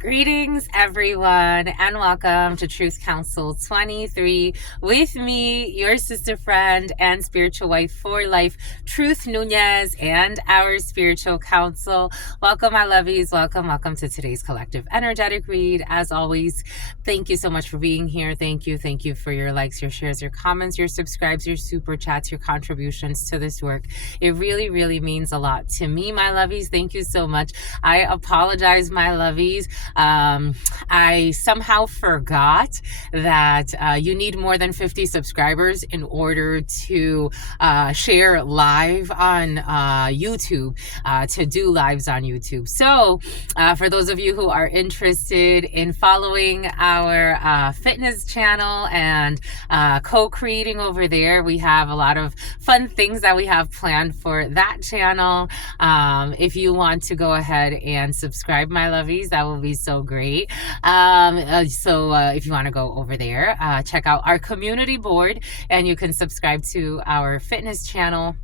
Greetings, everyone, and welcome to Truth Council 23 with me, your sister friend and spiritual wife for life, Truth Nunez, and our spiritual council. Welcome, my lovies. Welcome to today's collective energetic read. As always, thank you so much for being here. Thank you for your likes, your shares, your comments, your subscribes, your super chats, your contributions to this work. It really means a lot to me, my lovies. Thank you so much. I apologize, my lovies. I somehow forgot that you need more than 50 subscribers in order to share live on YouTube, to do lives on YouTube. So for those of you who are interested in following our fitness channel and co-creating over there, we have a lot of fun things that we have planned for that channel. If you want to go ahead and subscribe, my lovies, that will be so great. So if you want to go over there, check out our community board and you can subscribe to our fitness channel.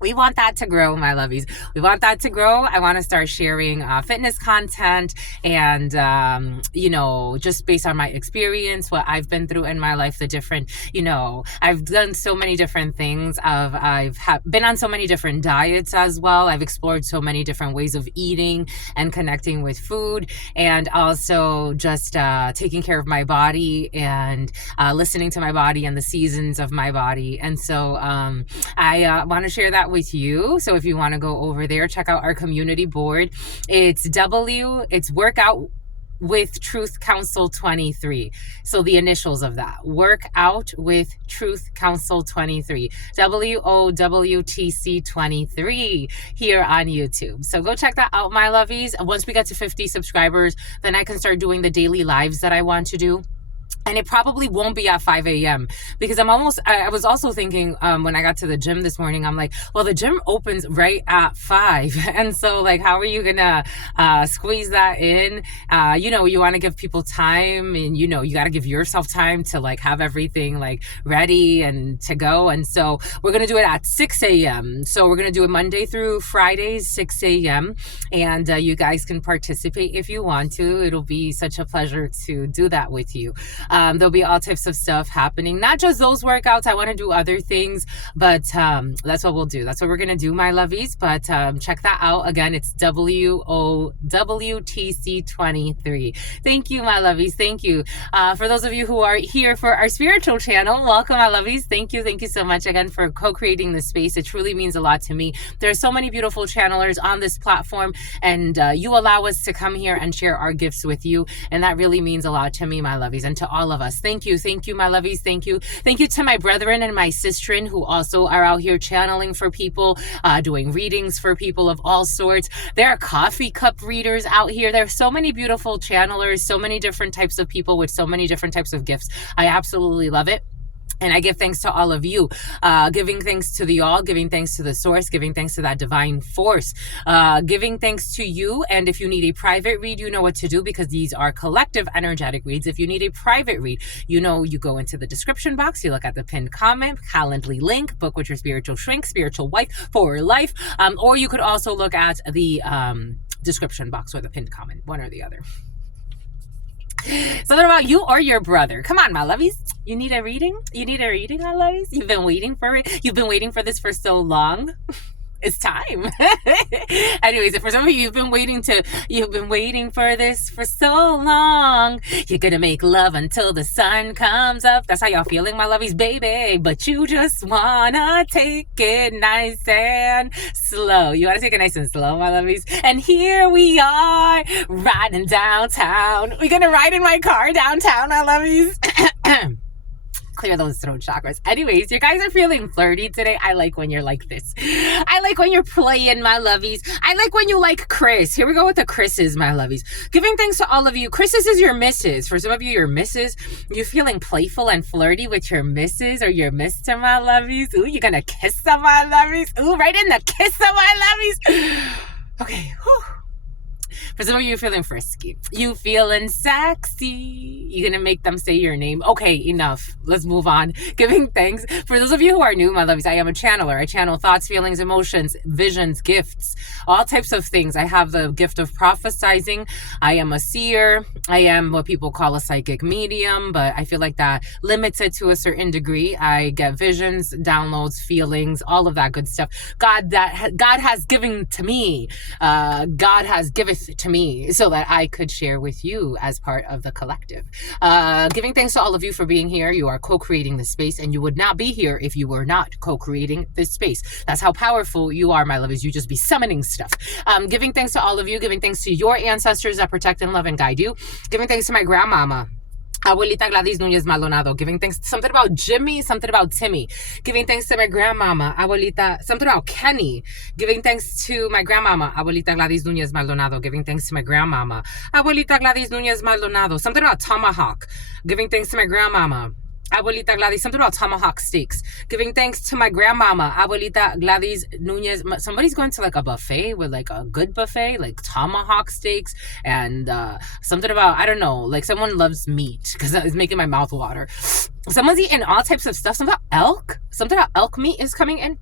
We want that to grow, my lovies. We want that to grow. I want to start sharing fitness content and, just based on my experience, what I've been through in my life, the different, I've done so many different things. I've been on so many different diets as well. I've explored so many different ways of eating and connecting with food, and also just taking care of my body and listening to my body and the seasons of my body. And so I want to share that with you. So if you want to go over there, check out our community board. It's Workout with Truth Council 23. So the initials of that, Workout with Truth Council 23, WOWTC 23 here on YouTube. So go check that out, my lovies. Once we get to 50 subscribers, then I can start doing the daily lives that I want to do. And it probably won't be at 5 a.m. because I was also thinking when I got to the gym this morning, I'm like, well, the gym opens right at 5. And so like, how are you gonna squeeze that in? You want to give people time, and, you got to give yourself time to like have everything like ready and to go. And so we're going to do it at 6 a.m. So we're going to do it Monday through Fridays, 6 a.m. And you guys can participate if you want to. It'll be such a pleasure to do that with you. There'll be all types of stuff happening, not just those workouts. I want to do other things, but that's what we'll do. That's what we're going to do, my lovies. But check that out. Again, it's WOWTC 23. Thank you, my lovies. Thank you. For those of you who are here for our spiritual channel, welcome, my lovies. Thank you so much again for co-creating this space. It truly means a lot to me. There are so many beautiful channelers on this platform, and you allow us to come here and share our gifts with you, and that really means a lot to me, my lovies, and to all of us. Thank you, my lovies. Thank you to my brethren and my sistren who also are out here channeling for people, doing readings for people of all sorts. There are coffee cup readers out here. There are so many beautiful channelers, so many different types of people with so many different types of gifts. I absolutely love it. And I give thanks to all of you, giving thanks to the all, giving thanks to the source, giving thanks to that divine force, giving thanks to you. And if you need a private read, you know what to do, because these are collective energetic reads. If you need a private read, you go into the description box, you look at the pinned comment, Calendly link, book with your spiritual shrink, spiritual wife for life. Or you could also look at the description box or the pinned comment, one or the other. Something about you or your brother. Come on, my lovies. You need a reading? My lovies? You've been waiting for it. You've been waiting for this for so long. It's time. Anyways, if for some of you, you've been waiting for this for so long. You're gonna make love until the sun comes up. That's how y'all feeling, my lovies, baby. But you just wanna take it nice and slow. You wanna take it nice and slow, my lovies? And here we are, riding downtown. We're gonna ride in my car downtown, my lovies. Clear those throat chakras. Anyways, you guys are feeling flirty today. I like when you're like this. I like when you're playing, my lovies. I like when you like Chris. Here we go with the Chris's, my lovies. Giving thanks to all of you. Chris's is your missus. For some of you, your missus. You're feeling playful and flirty with your missus or your mister, my lovies. Ooh, you're gonna kiss them, my lovies. Ooh, right in the kiss them, my lovies. Okay. Whew. For some of you, you're feeling frisky. You feeling sexy. You're going to make them say your name. Okay, enough. Let's move on. Giving thanks. For those of you who are new, my lovies, I am a channeler. I channel thoughts, feelings, emotions, visions, gifts, all types of things. I have the gift of prophesizing. I am a seer. I am what people call a psychic medium, but I feel like that limits it to a certain degree. I get visions, downloads, feelings, all of that good stuff. God has given to me. God has giveth to me so that I could share with you as part of the collective. Giving thanks to all of you for being here. You are co-creating this space, and you would not be here if you were not co-creating this space. That's how powerful you are, my lovers. You just be summoning stuff. Giving thanks to all of you. Giving thanks to your ancestors that protect and love and guide you. Giving thanks to my grandmama, Abuelita Gladys Nunez Maldonado. Giving thanks to something about Jimmy, something about Timmy. Giving thanks to my grandmama, Abuelita, something about Kenny. Giving thanks to my grandmama, Abuelita Gladys Nunez Maldonado. Giving thanks to my grandmama, Abuelita Gladys Nunez Maldonado. Something about tomahawk. Giving thanks to my grandmama, Abuelita Gladys, something about tomahawk steaks. Giving thanks to my grandmama, Abuelita Gladys Nunez. Somebody's going to like a buffet with like a good buffet, like tomahawk steaks and something about, I don't know, like someone loves meat because it's making my mouth water. Someone's eating all types of stuff. Something about elk. Something about elk meat is coming in.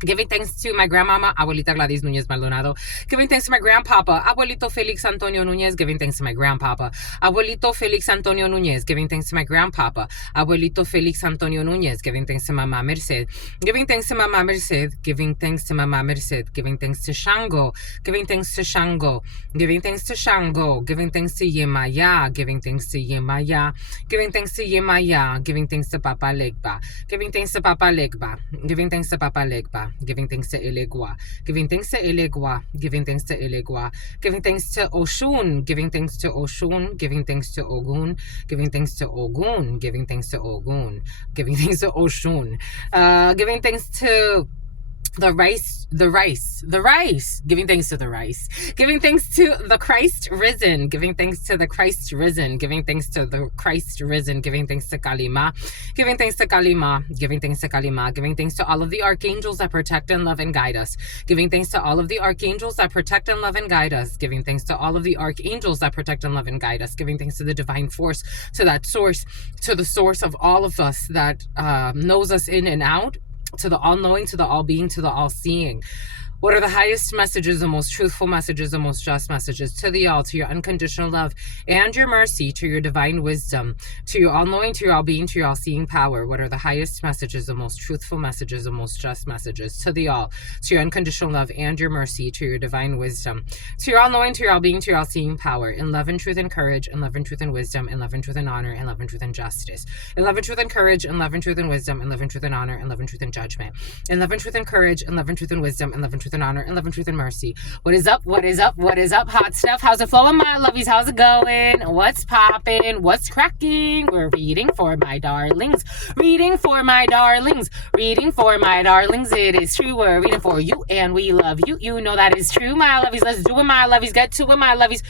Giving thanks to my grandmama, Abuelita Gladys Nunez Maldonado. Giving thanks to my grandpapa, Abuelito Felix Antonio Nunez. Giving thanks to my grandpapa, Abuelito Felix Antonio Nunez. Giving thanks to my grandpapa, Abuelito Felix Antonio Nunez. Giving thanks to Mama Merced. Giving thanks to Mama Merced. Giving thanks to Mama Merced. Giving thanks to Shango. Giving thanks to Shango. Giving thanks to Shango. Giving thanks to Yemaya. Giving thanks to Yemaya. Giving thanks to Yemaya. Giving thanks to Papa Legba. Giving thanks to Papa Legba. Giving thanks to Papa Legba. Giving thanks to Elegua, giving thanks to Elegua, giving thanks to Elegua, giving thanks to Oshun, giving thanks to Oshun, giving thanks to Ogun, giving thanks to Ogun, giving thanks to Ogun, giving thanks to Oshun, giving thanks to the rice, giving thanks to the rice, giving thanks to the Christ risen, giving thanks to the Christ risen, giving thanks to the Christ risen, giving thanks to Kalima, giving thanks to Kalima, giving thanks to Kalima, giving thanks to all of the archangels that protect and love and guide us, giving thanks to all of the archangels that protect and love and guide us, giving thanks to all of the archangels that protect and love and guide us, giving thanks to the divine force, to that source, to the source of all of us that knows us in and out, to the all-knowing, to the all-being, to the all-seeing. What are the highest messages, the most truthful messages, the most just messages? To the all, to your unconditional love and your mercy, to your divine wisdom, to your all-knowing, to your all-being, to your all-seeing power. What are the highest messages, the most truthful messages, the most just messages? To the all, to your unconditional love and your mercy, to your divine wisdom, to your all-knowing, to your all-being, to your all-seeing power. In love and truth and courage, in love and truth and wisdom, in love and truth and honor, in love and truth and justice. In love and truth and courage, in love and truth and wisdom, in love and truth and honor, in love and truth and judgment. In love and truth and courage, in love and truth and wisdom, in love and truth and honor, and love and truth and mercy. What is up? What is up? What is up? Hot stuff. How's it flowing, my lovies? How's it going? What's popping? What's cracking? We're reading for my darlings. Reading for my darlings. Reading for my darlings. It is true. We're reading for you and we love you. You know that is true, my lovies. Let's do it, my lovies. Get to it, my lovies.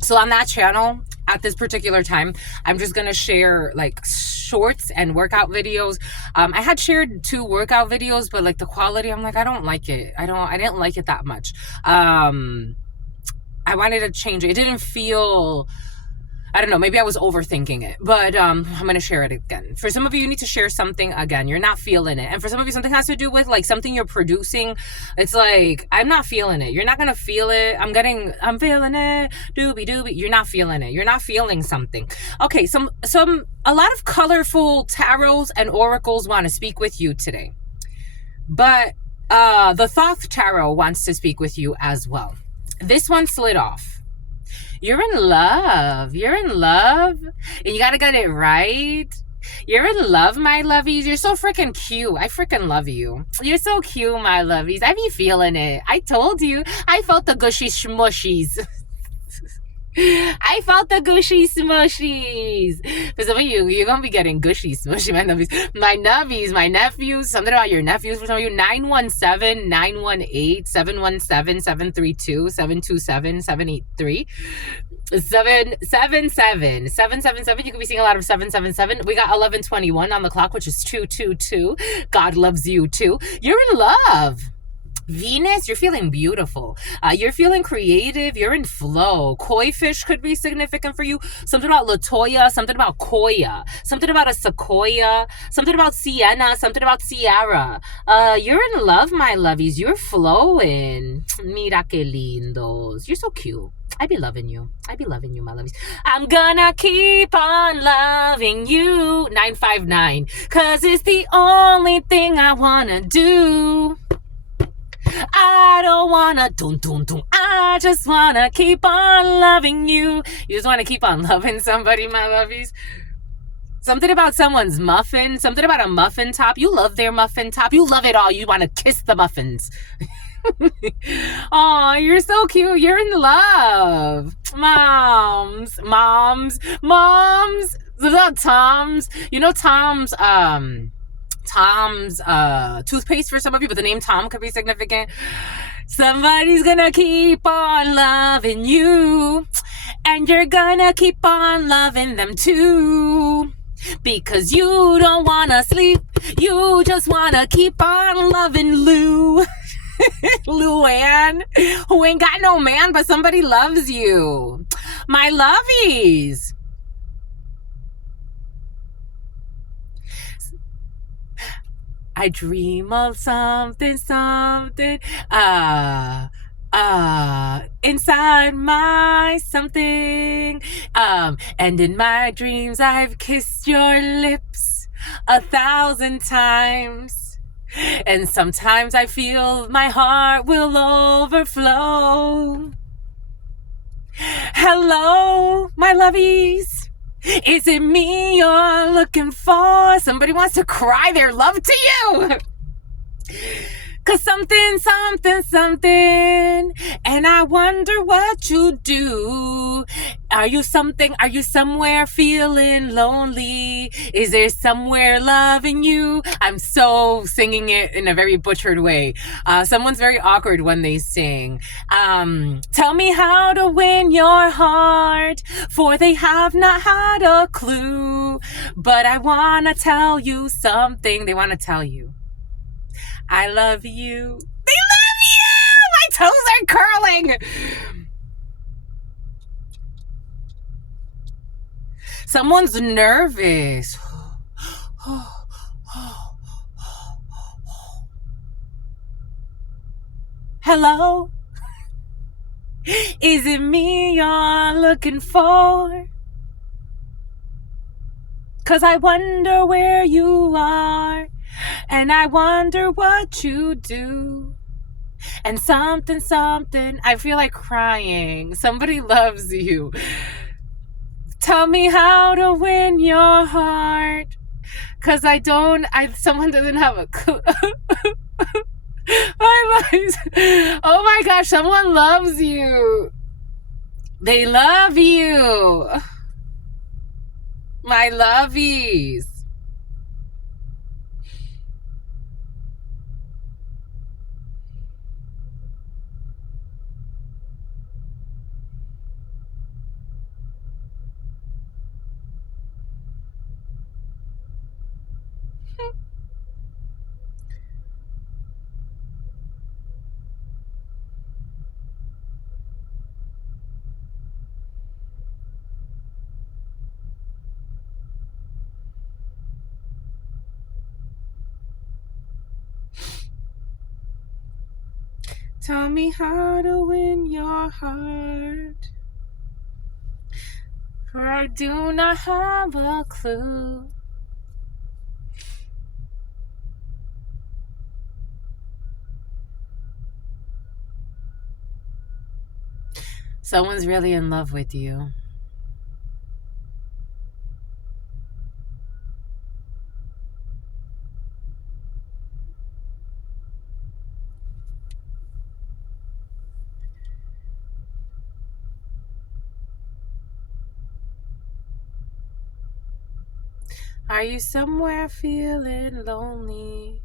So on that channel, at this particular time, I'm just going to share like shorts and workout videos. I had shared 2 workout videos, but like the quality, I'm like, I don't like it. I didn't like it that much. I wanted to change it. It didn't feel, I don't know, maybe I was overthinking it, but I'm going to share it again. For some of you, you need to share something again. You're not feeling it. And for some of you, something has to do with like something you're producing. It's like, I'm not feeling it. You're not going to feel it. I'm feeling it. Doobie. You're not feeling it. You're not feeling something. Okay. A lot of colorful tarots and oracles want to speak with you today, but the Thoth Tarot wants to speak with you as well. This one slid off. You're in love. You're in love. And you got to get it right. You're in love, my lovies. You're so freaking cute. I freaking love you. You're so cute, my lovies. I be feeling it. I told you. I felt the gushy smushies. I felt the gushy smushies. For some of you, you're going to be getting gushy smushy, my nubbies. My nubbies, my nephews, something about your nephews. For some of you, 917-918-717-732-727-783. 777. You could be seeing a lot of 777. We got 1121 on the clock, which is 222. God loves you too. You're in love. Venus, you're feeling beautiful. You're feeling creative. You're in flow. Koi fish could be significant for you. Something about Latoya, something about Koya, something about a sequoia, something about Sienna, something about Sierra. You're in love, my lovies. You're flowing. Mira que lindos. You're so cute. I be loving you. I be loving you, my lovies. I'm gonna keep on loving you. 959. Cause it's the only thing I wanna do. I don't wanna dun dun dun. I just wanna keep on loving you. You just wanna keep on loving somebody, my lovies. Something about someone's muffin. Something about a muffin top. You love their muffin top. You love it all. You wanna kiss the muffins. Oh, you're so cute. You're in love. Moms. Toms. You know Tom's toothpaste for some of you, but the name Tom could be significant. Somebody's gonna keep on loving you, and you're gonna keep on loving them too. Because you don't wanna sleep, you just wanna keep on loving Lou. Luann, who ain't got no man, but somebody loves you. My lovies. I dream of something, inside my something. And in my dreams, I've kissed your lips 1,000 times. And sometimes I feel my heart will overflow. Hello, my lovies. Is it me you're looking for? Somebody wants to cry their love to you. Cause something, and I wonder what you do. Are you somewhere feeling lonely? Is there somewhere loving you? I'm so singing it in a very butchered way. Someone's very awkward when they sing. Tell me how to win your heart, for they have not had a clue. But I wanna tell you something. They wanna tell you. I love you. They love you! My toes are curling! Someone's nervous. Hello? Is it me you're looking for? Cause I wonder where you are. And I wonder what you do. And something, I feel like crying. Somebody loves you. Tell me how to win your heart. Cause someone doesn't have a clue. Oh my gosh, someone loves you. They love you. My lovies. Tell me how to win your heart, for I do not have a clue. Someone's really in love with you. Are you somewhere feeling lonely?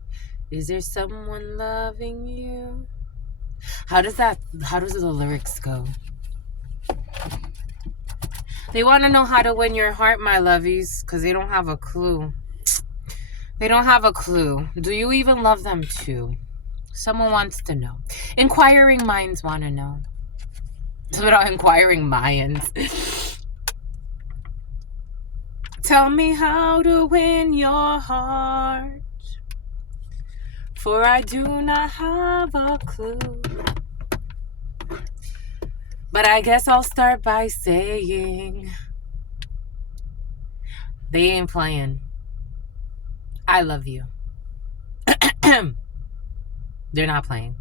Is there someone loving you? How does the lyrics go? They want to know how to win your heart, my lovies, because they don't have a clue. They don't have a clue. Do you even love them too? Someone wants to know. Inquiring minds want to know. Something about inquiring minds. Tell me how to win your heart, for I do not have a clue. But I guess I'll start by saying, they ain't playing. I love you. They're not playing.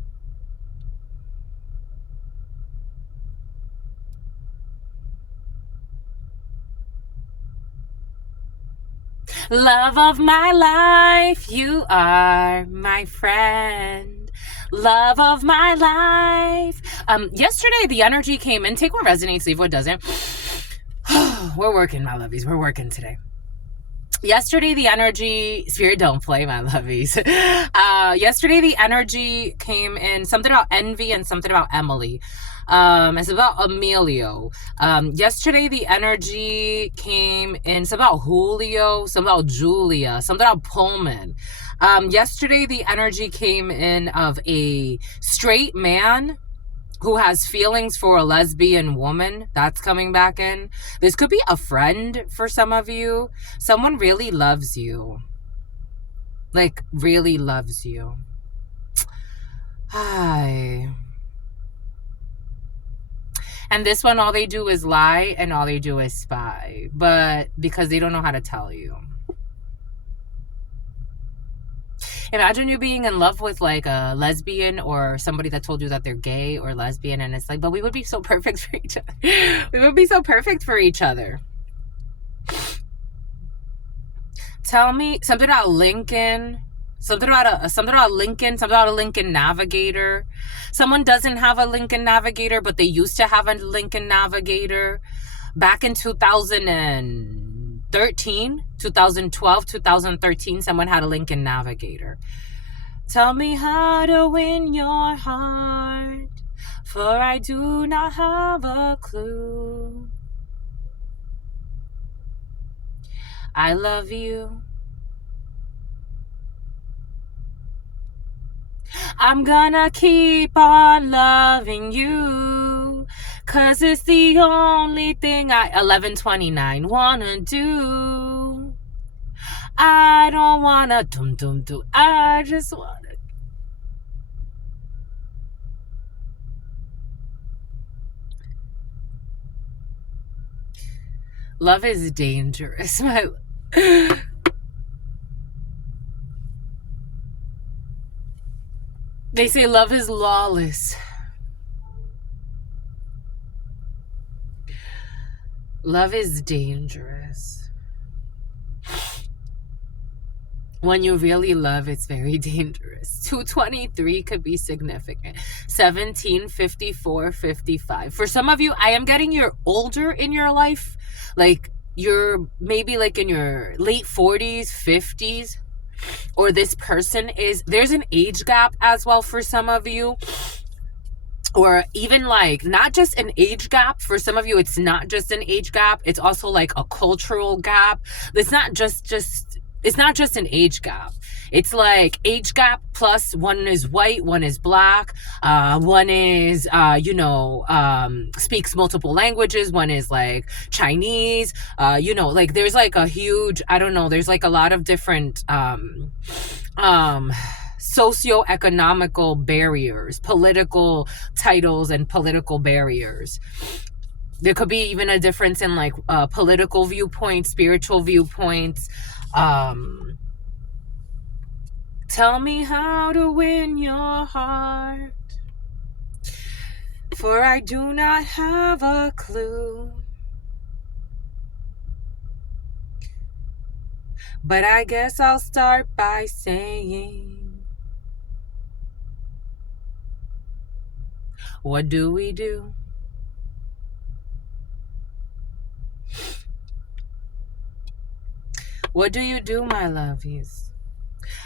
Love of my life, you are my friend. Love of my life. Yesterday the energy came in. Take what resonates, leave what doesn't. We're working, my lovies. We're working today. Yesterday the energy, spirit don't play, my lovies. Yesterday the energy came in, something about envy and something about Emily. It's about Emilio. Yesterday the energy came in, something about Julio, something about Julia, something about Pullman. Yesterday the energy came in of a straight man who has feelings for a lesbian woman. That's coming back in. This could be a friend for some of you. Someone really loves you. Like, really loves you. Hi. And this one, all they do is lie and all they do is spy. But because they don't know how to tell you. Imagine you being in love with like a lesbian or somebody that told you that they're gay or lesbian, and it's like, but we would be so perfect for each other. We would be so perfect for each other. Tell me something about Lincoln. Something about Lincoln. Something about a Lincoln Navigator. Someone doesn't have a Lincoln Navigator, but they used to have a Lincoln Navigator back in 2013, 2012, 2013. Someone had a Lincoln Navigator. Tell me how to win your heart, for I do not have a clue. I love you. I'm gonna keep on loving you, 'cause it's the only thing I 1129 wanna do. I don't wanna do. I just wanna. Love is dangerous. They say love is lawless. Love is dangerous. When you really love, it's very dangerous. 223 could be significant. 17, 54, 55. For some of you, I am getting you're older in your life. Like you're maybe like in your late 40s, 50s. Or this person is, there's an age gap as well for some of you. Or even like not just an age gap. For some of you, it's not just an age gap. It's also like a cultural gap. It's not just it's not just an age gap. It's like age gap plus one is white, one is black, one is, speaks multiple languages, one is like Chinese, like there's like a huge, I don't know, there's like a lot of different socio-economical barriers, political titles and political barriers. There could be even a difference in like political viewpoints, spiritual viewpoints. Tell me how to win your heart, for I do not have a clue. But I guess I'll start by saying, what do we do? What do you do, my lovies?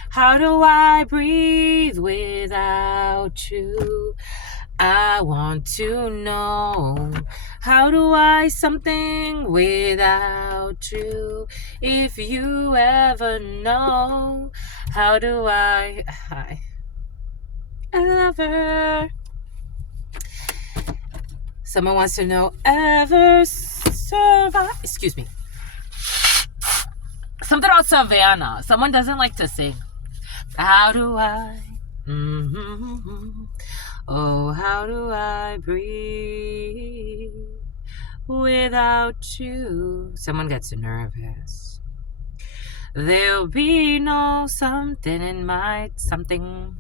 How do I breathe without you? I want to know. How do I something without you? If you ever know, how do I... Hi. a lover. Someone wants to know, ever survive? Excuse me. Something about Savannah. Someone doesn't like to sing. How do I? Oh, how do I breathe without you? Someone gets nervous. There'll be no something in my something.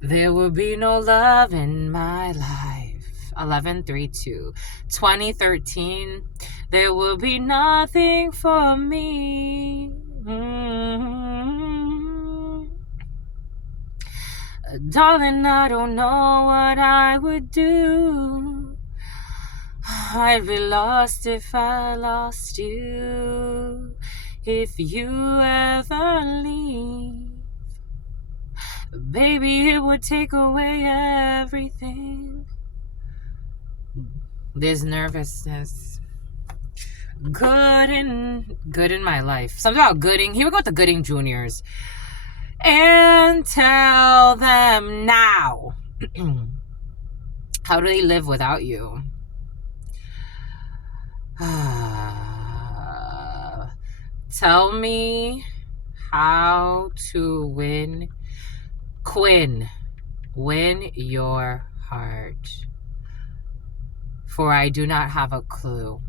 There will be no love in my life. 11/3/2. 2013. There will be nothing for me. Darling, I don't know what I would do. I'd be lost if I lost you. If you ever leave, baby, it would take away everything. There's nervousness. Good in my life. Something about Gooding. Here we go with the Gooding Juniors. And tell them now. How do they live without you? Tell me how to win your heart. For I do not have a clue.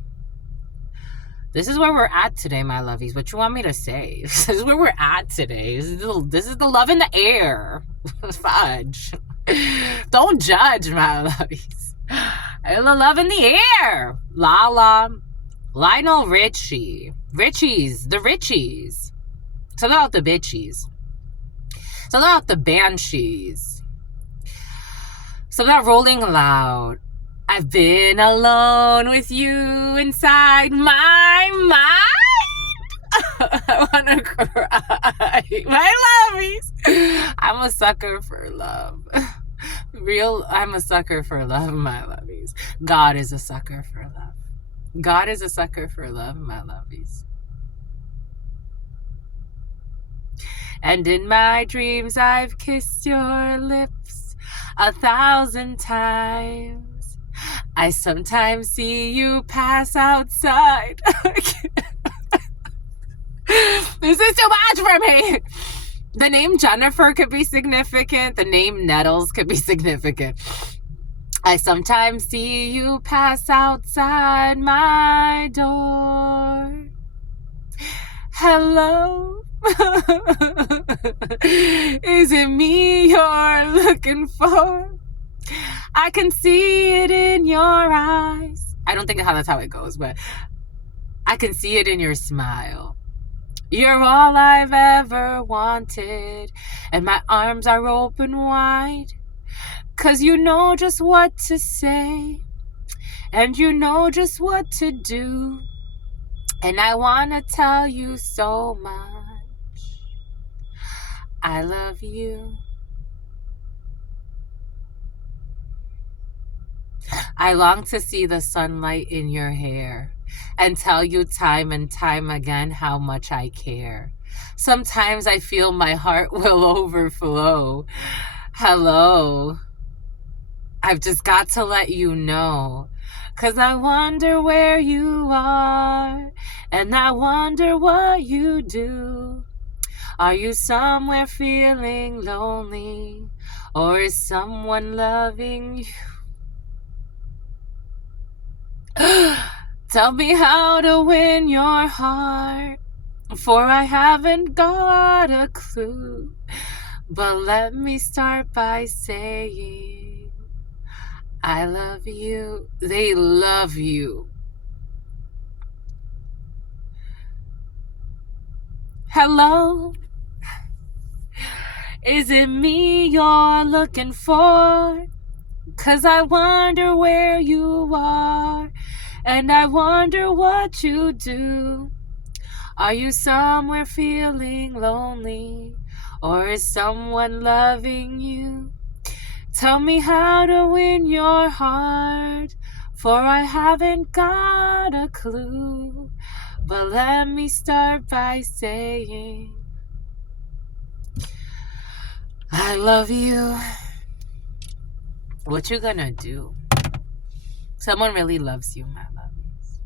This is where we're at today, my lovies. What you want me to say? This is where we're at today. This is the love in the air. Fudge. Don't judge, my lovies. The love in the air. Lala. Lionel Richie. Richies. The Richies. Something about the bitchies. Something about the banshees. Something about Rolling Loud. I've been alone with you inside my mind. I wanna cry. My lovies. I'm a sucker for love. I'm a sucker for love, my lovies. God is a sucker for love. God is a sucker for love, my lovies. And in my dreams I've kissed your lips 1,000 times. I sometimes see you pass outside. This is too much for me. The name Jennifer could be significant. The name Nettles could be significant. I sometimes see you pass outside my door. Hello? Is it me you're looking for? I can see it in your eyes. I don't think that's how it goes, but I can see it in your smile. You're all I've ever wanted, and my arms are open wide. 'Cause you know just what to say, and you know just what to do. And I wanna tell you so much. I love you. I long to see the sunlight in your hair and tell you time and time again how much I care. Sometimes I feel my heart will overflow. Hello. I've just got to let you know. 'Cause I wonder where you are, and I wonder what you do. Are you somewhere feeling lonely, or is someone loving you? Tell me how to win your heart, for I haven't got a clue. But let me start by saying, I love you. They love you. Hello? Is it me you're looking for? 'Cause I wonder where you are, and I wonder what you do. Are you somewhere feeling lonely, or is someone loving you? Tell me how to win your heart, for I haven't got a clue. But let me start by saying, I love you. What you gonna do? Someone really loves you, my loves.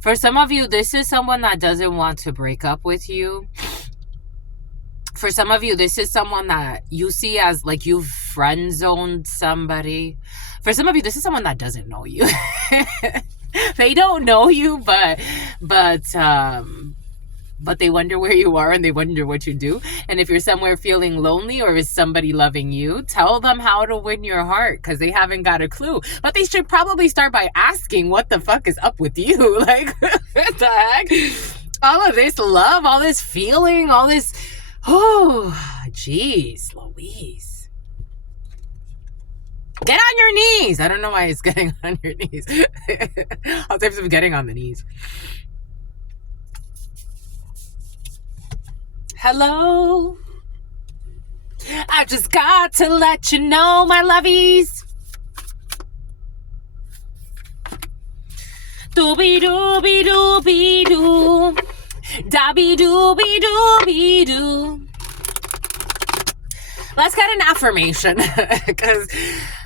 For some of you, this is someone that doesn't want to break up with you. For some of you, this is someone that you see as like you've friend zoned somebody. For some of you, this is someone that doesn't know you. They don't know you, but they wonder where you are and they wonder what you do. And if you're somewhere feeling lonely, or is somebody loving you, tell them how to win your heart, because they haven't got a clue. But they should probably start by asking, what the fuck is up with you? Like, what the heck? All of this love, all this feeling, all this... Oh, jeez, Louise. Get on your knees. I don't know why it's getting on your knees. All types of getting on the knees. Hello. I just got to let you know, my lovies. Doobie doobie doobie doo. Dabby doobie doobie doo. Let's get an affirmation, because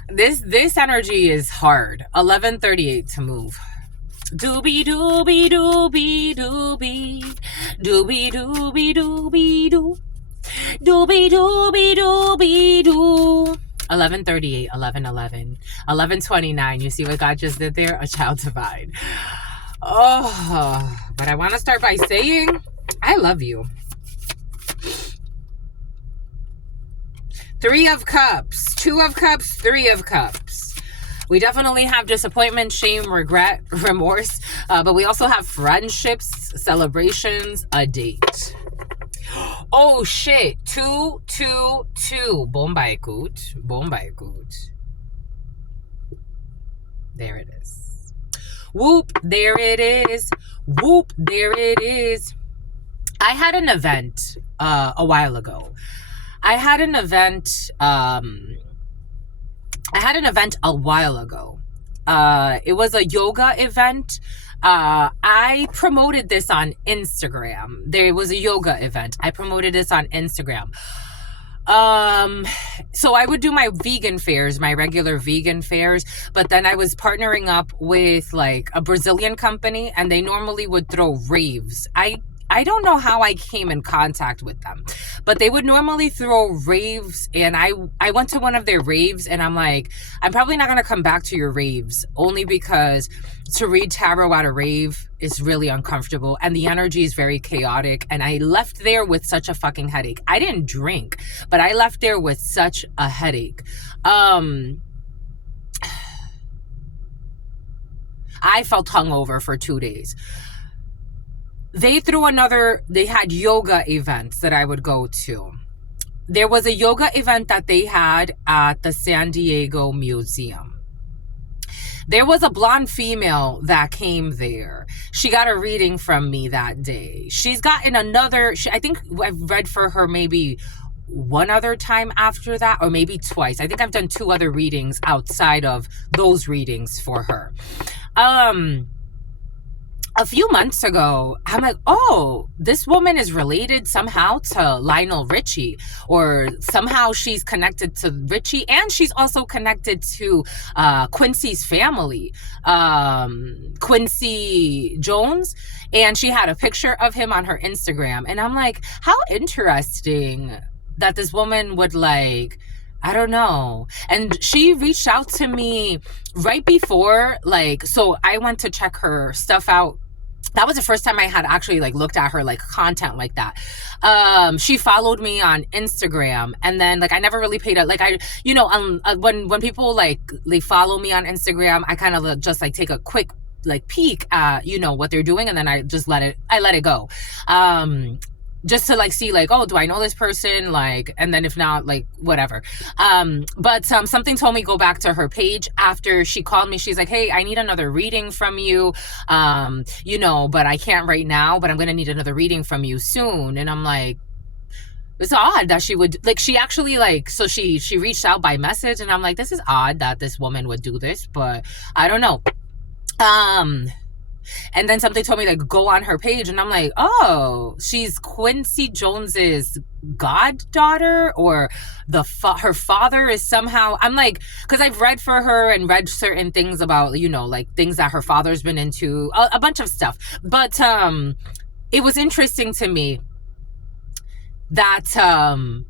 this energy is hard. 11:38 to move. Doobie doobie doobie doobie. Doobie doobie doobie doo. Doobie doobie doobie doo. 11:38, 11:11, 11:29. You see what God just did there? A child divine. Oh, but I want to start by saying I love you. 3 of Cups, 2 of Cups, 3 of Cups. We definitely have disappointment, shame, regret, remorse, but we also have friendships, celebrations, a date. Oh shit, 2, 2, 2. Bombay gut, Bombay gut. There it is. Whoop, there it is. Whoop, there it is. I had an event a while ago. I had an event a while ago. It was a yoga event. I promoted this on Instagram. There was a yoga event. I promoted this on Instagram. So I would do my vegan fairs, my regular vegan fairs, but then I was partnering up with like a Brazilian company, and they normally would throw raves. I don't know how I came in contact with them, but they would normally throw raves, and I went to one of their raves, and I'm like, I'm probably not going to come back to your raves, only because to read tarot at a rave is really uncomfortable, and the energy is very chaotic, and I left there with such a fucking headache. I didn't drink, but I left there with such a headache. I felt hungover for 2 days. They had yoga events that I would go to. There was a yoga event that they had at the San Diego Museum. There was a blonde female that came there. She got a reading from me that day. She's gotten another, I think I've read for her maybe one other time after that, or maybe twice. I think I've done 2 other readings outside of those readings for her. A few months ago, I'm like, oh, this woman is related somehow to Lionel Richie, or somehow she's connected to Richie, and she's also connected to Quincy's family, Quincy Jones, and she had a picture of him on her Instagram. And I'm like, how interesting that this woman would like, I don't know. And she reached out to me right before, like, so I went to check her stuff out. That was the first time I had actually like looked at her like content like that. She followed me on Instagram, and then like I never really paid it. Like when people like they follow me on Instagram, I kind of just like take a quick like peek at what they're doing, and then I just let it go. Just to like see like, oh, do I know this person? Like, and then if not, like whatever. But something told me go back to her page after she called me. She's like, hey, I need another reading from you. But I can't right now, but I'm gonna need another reading from you soon. And I'm like, it's odd that she would like, she actually like, so she reached out by message, and I'm like, this is odd that this woman would do this, but I don't know. And then something told me like go on her page, and I'm like, oh, she's Quincy Jones's goddaughter, or her father is somehow, I'm like, because I've read for her and read certain things about, like things that her father's been into, a bunch of stuff. But it was interesting to me that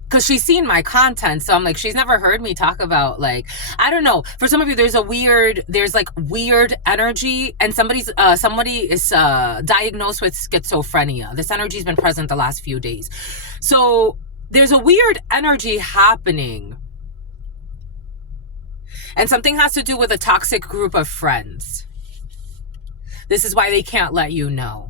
because she's seen my content, so I'm like, she's never heard me talk about, like, I don't know, for some of you there's like weird energy, and somebody is diagnosed with schizophrenia. This energy's been present the last few days, so there's a weird energy happening, and something has to do with a toxic group of friends. This is why they can't let you know.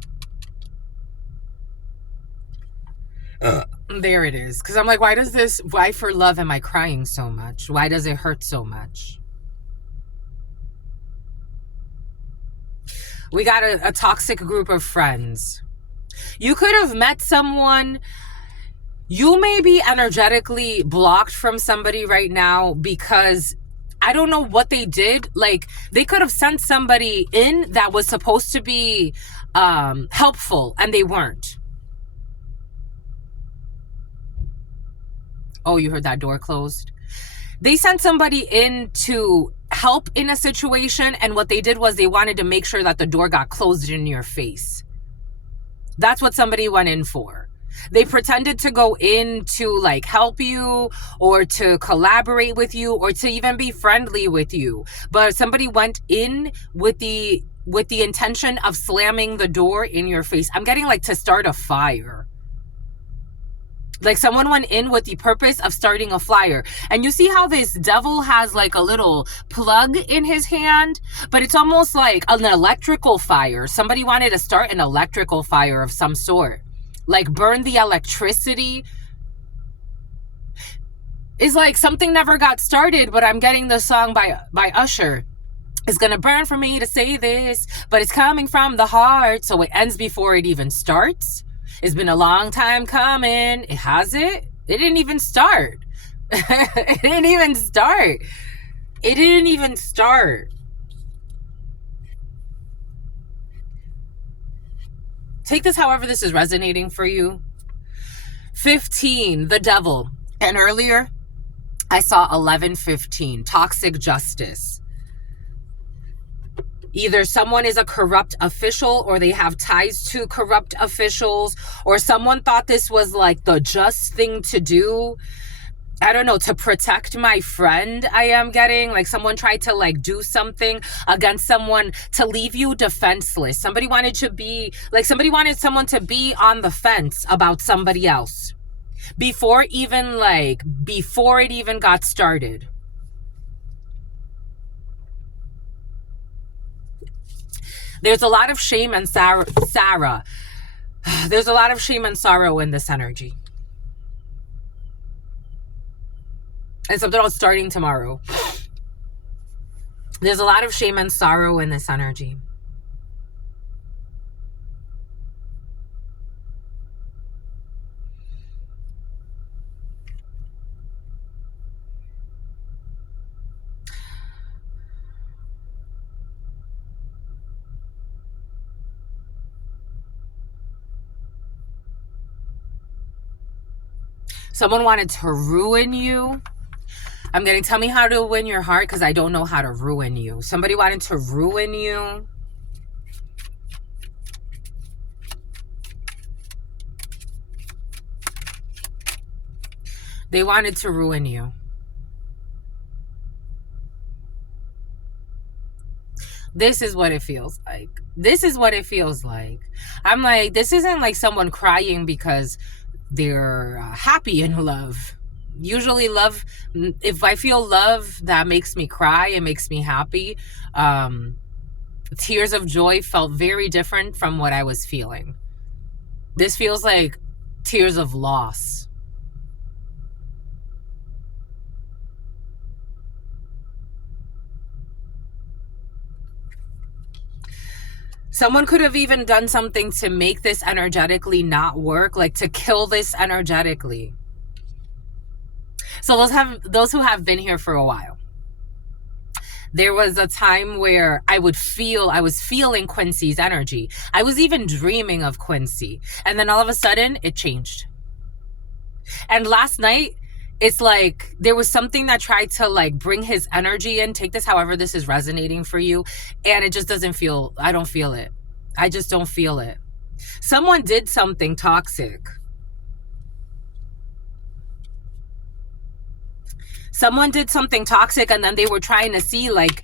There it is. Because I'm like, why for love am I crying so much? Why does it hurt so much? We got a toxic group of friends. You could have met someone. You may be energetically blocked from somebody right now because I don't know what they did. Like, they could have sent somebody in that was supposed to be helpful, and they weren't. Oh, you heard that door closed? They sent somebody in to help in a situation, and what they did was they wanted to make sure that the door got closed in your face. That's what somebody went in for. They pretended to go in to like help you, or to collaborate with you, or to even be friendly with you. But somebody went in with the intention of slamming the door in your face. I'm getting like to start a fire. Like someone went in with the purpose of starting a fire. And you see how this devil has like a little plug in his hand, but it's almost like an electrical fire. Somebody wanted to start an electrical fire of some sort. Like burn the electricity. It's like something never got started, but I'm getting the song by Usher. It's gonna burn for me to say this, but it's coming from the heart. So it ends before it even starts. It's been a long time coming. It has it? It didn't even start. It didn't even start. It didn't even start. Take this however this is resonating for you. 15, the devil. And earlier, I saw 11:15, toxic justice. Either someone is a corrupt official, or they have ties to corrupt officials, or someone thought this was like the just thing to do. I don't know, to protect my friend. I am getting like someone tried to like do something against someone to leave you defenseless. Somebody wanted someone to be on the fence about somebody else before it even got started. There's a lot of shame and Sarah. There's a lot of shame and sorrow in this energy. And something else starting tomorrow. There's a lot of shame and sorrow in this energy. Someone wanted to ruin you. I'm getting, tell me how to win your heart, because I don't know how to ruin you. Somebody wanted to ruin you. They wanted to ruin you. This is what it feels like. This is what it feels like. I'm like, this isn't like someone crying because they're happy in love. Usually love, if I feel love that makes me cry, it makes me happy. Tears of joy felt very different from what I was feeling. This feels like tears of loss. Someone could have even done something to make this energetically not work, like to kill this energetically. So those who have been here for a while. There was a time where I was feeling Quincy's energy. I was even dreaming of Quincy. And then all of a sudden, it changed. And last night, it's like there was something that tried to like bring his energy in. Take this however this is resonating for you. And it just doesn't feel, I don't feel it. I just don't feel it. Someone did something toxic. Someone did something toxic, and then they were trying to see, like,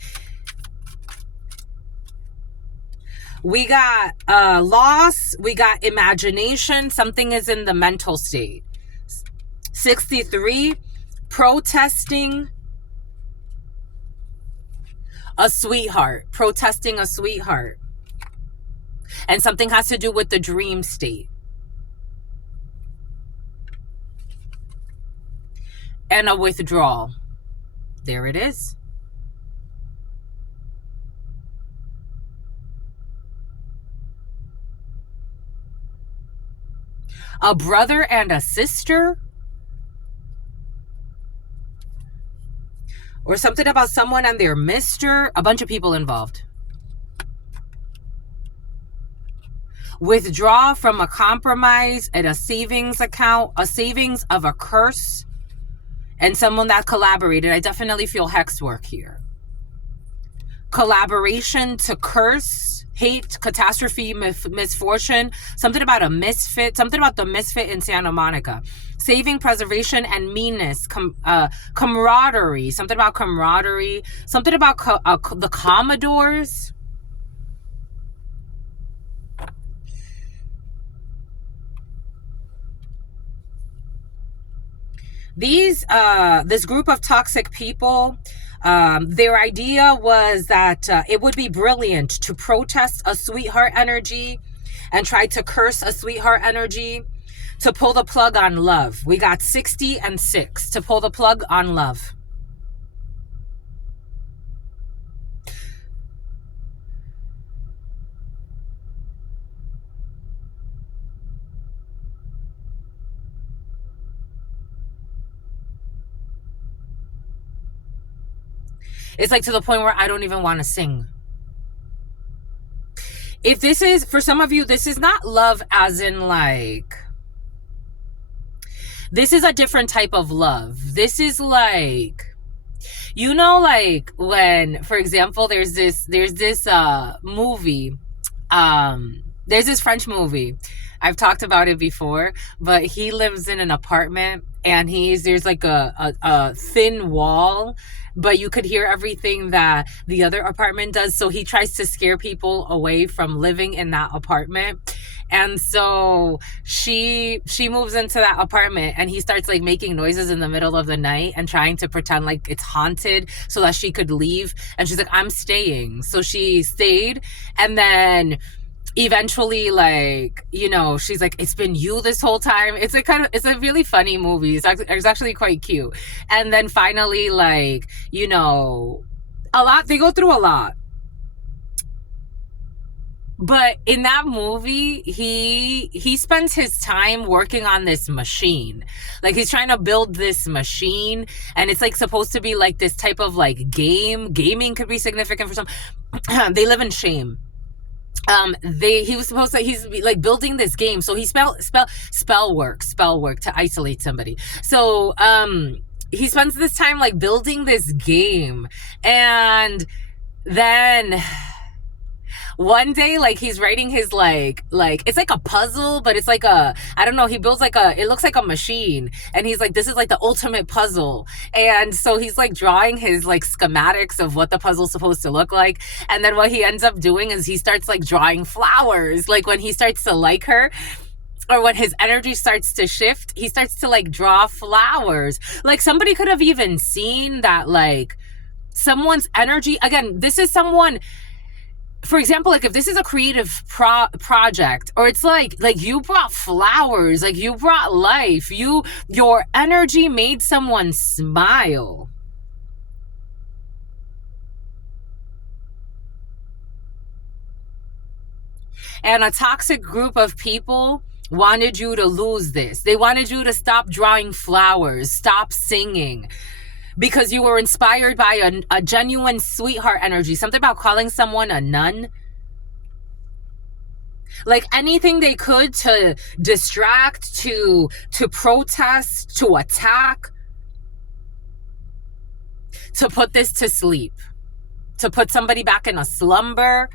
we got loss, we got imagination. Something is in the mental state. 63, protesting a sweetheart. Protesting a sweetheart. And something has to do with the dream state. And a withdrawal. There it is. A brother and a sister. Or something about someone and their mister. A bunch of people involved. Withdraw from a compromise at a savings account. A savings of a curse. And someone that collaborated. I definitely feel hex work here. Collaboration to curse, hate, catastrophe, misfortune. Something about a misfit. Something about the misfit in Santa Monica. Saving, preservation, and meanness. Camaraderie. Something about camaraderie. Something about the Commodores. This group of toxic people, their idea was that it would be brilliant to protest a sweetheart energy and try to curse a sweetheart energy to pull the plug on love. We got 60 and 6 to pull the plug on love. It's like to the point where I don't even want to sing. If this is, for some of you, this is not love as in like, this is a different type of love. This is like, you know, like when, for example, there's this movie, there's this French movie. I've talked about it before, but he lives in an apartment and there's like a thin wall, but you could hear everything that the other apartment does. So he tries to scare people away from living in that apartment. And so she moves into that apartment and he starts like making noises in the middle of the night and trying to pretend like it's haunted so that she could leave. And she's like, I'm staying. So she stayed. And then eventually, like, you know, she's like, it's been you this whole time. It's like it's a really funny movie. It's actually quite cute. And then finally, like, you know, they go through a lot. But in that movie, he spends his time working on this machine. Like he's trying to build this machine, and it's like supposed to be like this type of like gaming could be significant for some. They live in shame. He's like building this game. So he spell work to isolate somebody. So he spends this time like building this game, and then one day, like, he's writing his, like, it's like a puzzle, but it's like I don't know, he builds like it looks like a machine. And he's like, this is like the ultimate puzzle. And so he's like drawing his like schematics of what the puzzle's supposed to look like. And then what he ends up doing is he starts like drawing flowers. Like when he starts to like her, or when his energy starts to shift, he starts to like draw flowers. Like somebody could have even seen that, like, someone's energy, again, this is someone, for example, like if this is a creative project, or it's like you brought flowers, like you brought life, your energy made someone smile. And a toxic group of people wanted you to lose this. They wanted you to stop drawing flowers, stop singing, because you were inspired by a genuine sweetheart energy. Something about calling someone a nun. Like anything they could to distract, to protest, to attack, to put this to sleep, to put somebody back in a slumber.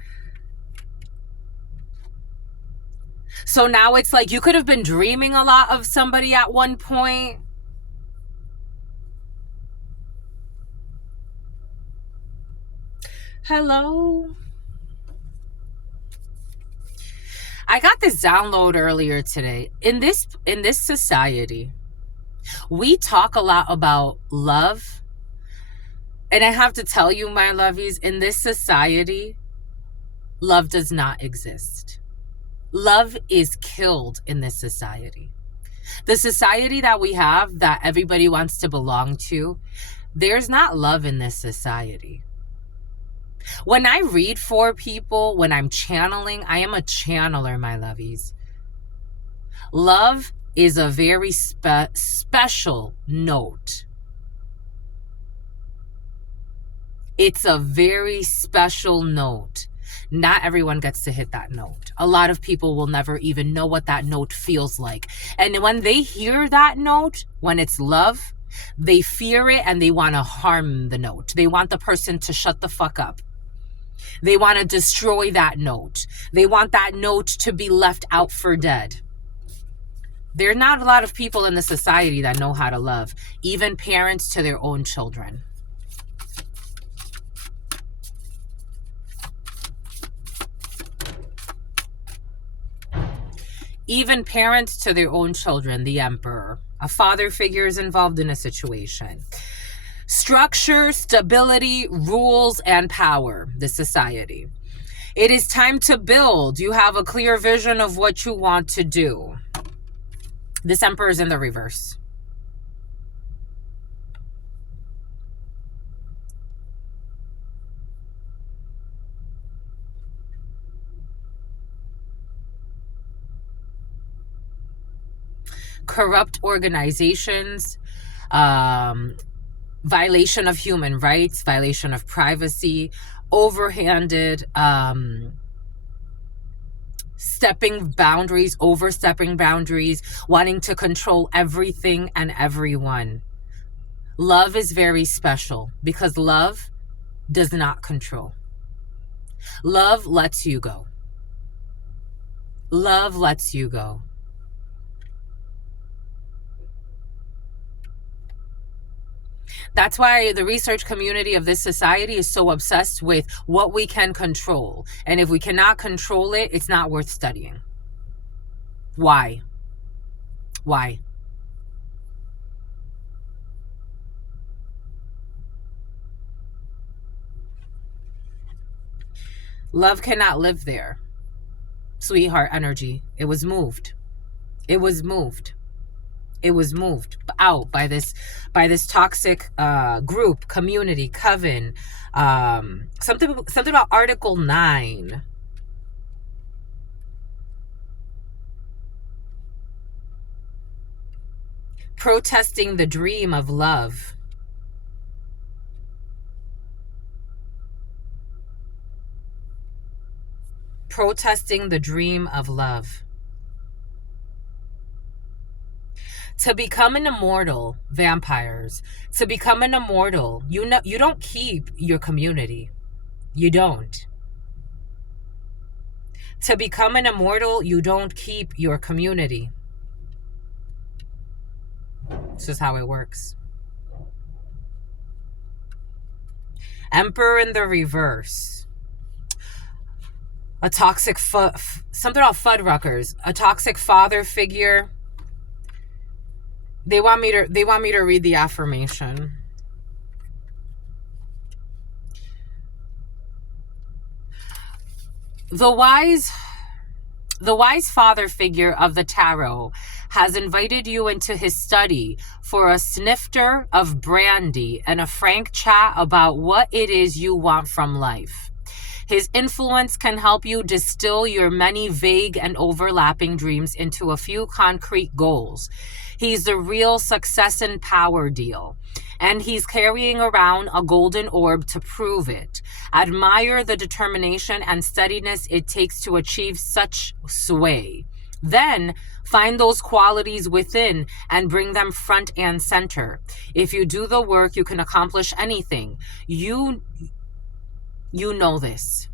So now it's like you could have been dreaming a lot of somebody at one point. Hello. I got this download earlier today. In this society, we talk a lot about love. And I have to tell you, my lovies, in this society, love does not exist. Love is killed in this society. The society that we have, that everybody wants to belong to, there's not love in this society. When I read for people, when I'm channeling, I am a channeler, my lovies. Love is a very special note. It's a very special note. Not everyone gets to hit that note. A lot of people will never even know what that note feels like. And when they hear that note, when it's love, they fear it and they want to harm the note. They want the person to shut the fuck up. They want to destroy that note. They want that note to be left out for dead. There are not a lot of people in the society that know how to love, even parents to their own children. Even parents to their own children, the emperor. A father figure is involved in a situation. Structure, stability, rules, and power, the society. It is time to build. You have a clear vision of what you want to do. This emperor is in the reverse. Corrupt organizations, violation of human rights, violation of privacy, overhanded, overstepping boundaries, wanting to control everything and everyone. Love is very special because love does not control. Love lets you go. Love lets you go. That's why the research community of this society is so obsessed with what we can control. And if we cannot control it, it's not worth studying. Why? Why? Love cannot live there. Sweetheart energy. It was moved. It was moved. It was moved out by this toxic group, community, coven. Something about Article 9. Protesting the dream of love. Protesting the dream of love. To become an immortal, vampires, to become an immortal, you don't keep your community. You don't. To become an immortal, you don't keep your community. This is how it works. Emperor in the reverse. A toxic something about Fuddruckers. A toxic father figure. They want me to read the affirmation. The wise father figure of the tarot has invited you into his study for a snifter of brandy and a frank chat about what it is you want from life. His influence can help you distill your many vague and overlapping dreams into a few concrete goals. He's the real success and power deal, and he's carrying around a golden orb to prove it. Admire the determination and steadiness it takes to achieve such sway. Then find those qualities within and bring them front and center. If you do the work, you can accomplish anything. You know this.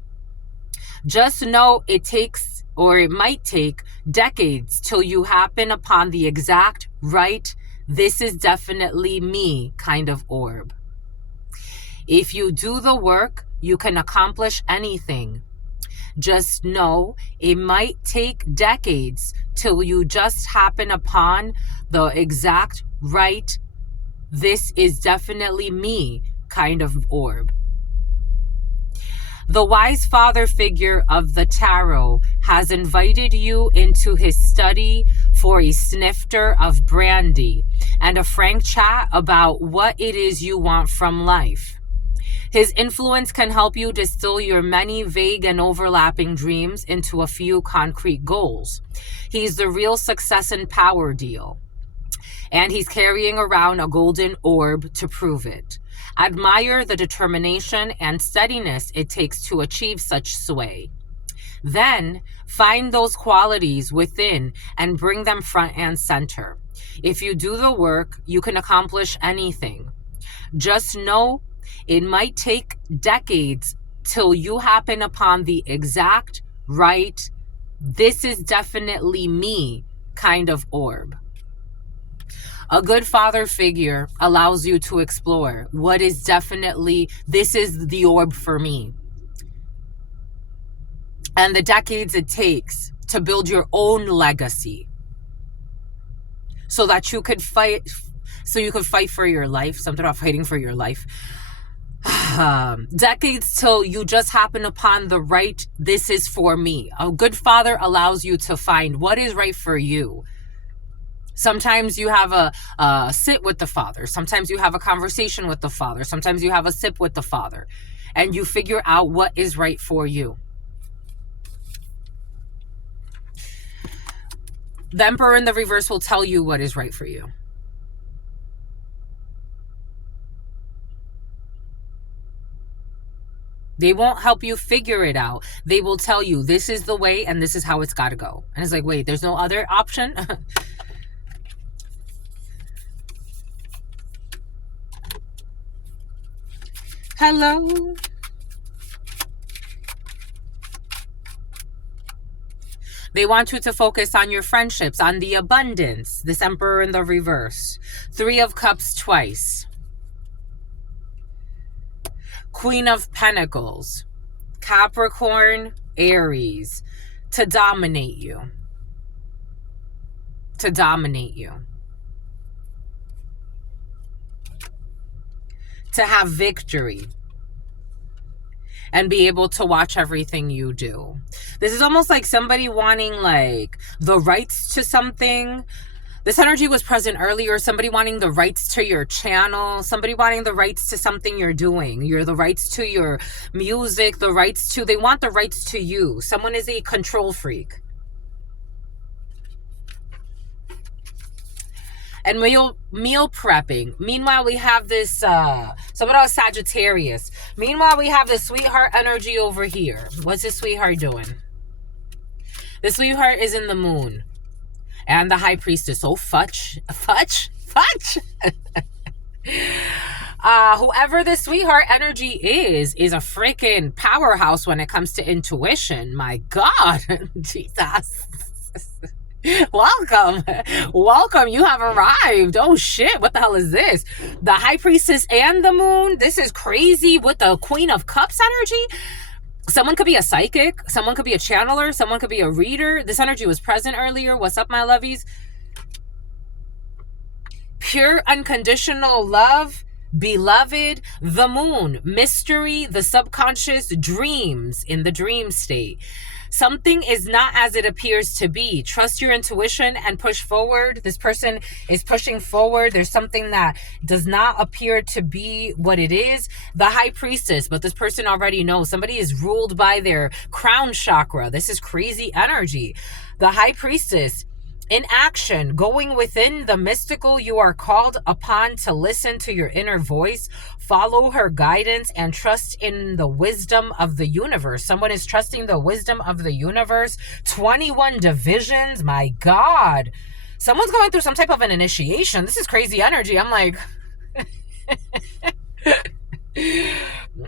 Just know it takes, or it might take, decades till you happen upon the exact right, this is definitely me kind of orb. If you do the work, you can accomplish anything. Just know it might take decades till you just happen upon the exact right, this is definitely me kind of orb. The wise father figure of the tarot has invited you into his study for a snifter of brandy and a frank chat about what it is you want from life. His influence can help you distill your many vague and overlapping dreams into a few concrete goals. He's the real success and power deal, and he's carrying around a golden orb to prove it. Admire the determination and steadiness it takes to achieve such sway. Then find those qualities within and bring them front and center. If you do the work, you can accomplish anything. Just know it might take decades till you happen upon the exact right, this is definitely me kind of orb. A good father figure allows you to explore what is definitely, this is the orb for me. And the decades it takes to build your own legacy so that you could fight, for your life. Something about fighting for your life. Decades till you just happen upon the right, this is for me. A good father allows you to find what is right for you. Sometimes you have a sit with the father. Sometimes you have a conversation with the father. Sometimes you have a sip with the father. And you figure out what is right for you. The Emperor in the reverse will tell you what is right for you. They won't help you figure it out. They will tell you this is the way and this is how it's got to go. And it's like, wait, there's no other option? Hello. They want you to focus on your friendships, on the abundance. This Emperor in the reverse. 3 of Cups twice. Queen of Pentacles. Capricorn, Aries. To dominate you. To dominate you. To have victory and be able to watch everything you do. This is almost like somebody wanting like the rights to something. This energy was present earlier. Somebody wanting the rights to your channel. Somebody wanting the rights to something you're doing. The rights to your music. They want the rights to you. Someone is a control freak. And meal prepping. Meanwhile, we have this, something else, Sagittarius. Meanwhile, we have the sweetheart energy over here. What's the sweetheart doing? The sweetheart is in the moon. And the high priestess. Oh, fudge. Whoever the sweetheart energy is a freaking powerhouse when it comes to intuition. My God. Jesus. Welcome. You have arrived. Oh shit, what the hell is this? The high priestess and the moon. This is crazy with the Queen of Cups energy. Someone could be a psychic. Someone could be a channeler. Someone could be a reader. This energy was present earlier. What's up, my lovies? Pure unconditional love. Beloved, the moon, mystery, the subconscious, dreams in the dream state. Something is not as it appears to be. Trust your intuition and push forward. This person is pushing forward. There's something that does not appear to be what it is. The high priestess, but this person already knows. Somebody is ruled by their crown chakra. This is crazy energy. The high priestess, in action, going within the mystical, you are called upon to listen to your inner voice, follow her guidance, and trust in the wisdom of the universe. Someone is trusting the wisdom of the universe. 21 divisions, my God. Someone's going through some type of an initiation. This is crazy energy. I'm like,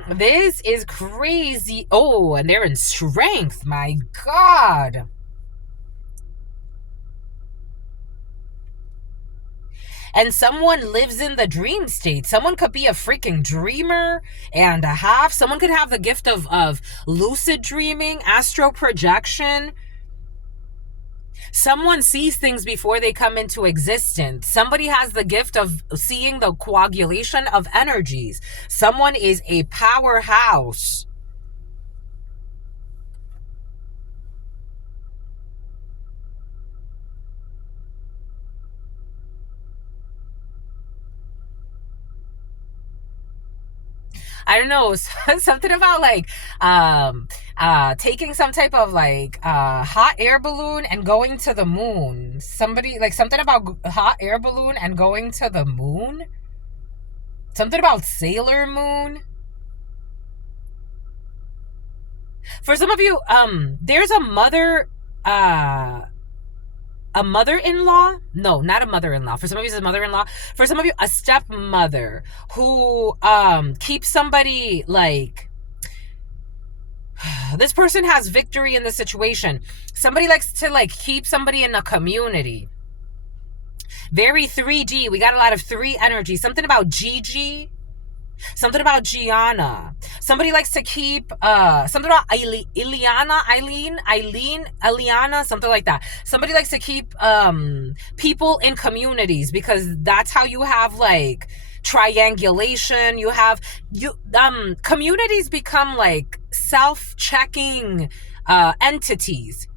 this is crazy. Oh, and they're in strength, my God. And someone lives in the dream state. Someone could be a freaking dreamer and a half. Someone could have the gift of lucid dreaming, astral projection. Someone sees things before they come into existence. Somebody has the gift of seeing the coagulation of energies. Someone is a powerhouse. I don't know, something about like taking some type of like hot air balloon and going to the moon. Somebody like something about hot air balloon and going to the moon. Something about Sailor Moon. For some of you, there's a mother-in-law. No, not a mother-in-law. For some of you, it's a mother-in-law. For some of you, a stepmother who keeps somebody like, this person has victory in the situation. Somebody likes to like keep somebody in a community. Very 3D. We got a lot of 3 energy. Something about Gigi. Something about Gianna. Somebody likes to keep something about Eliana, something like that. Somebody likes to keep people in communities because that's how you have like triangulation. You have communities become like self-checking entities,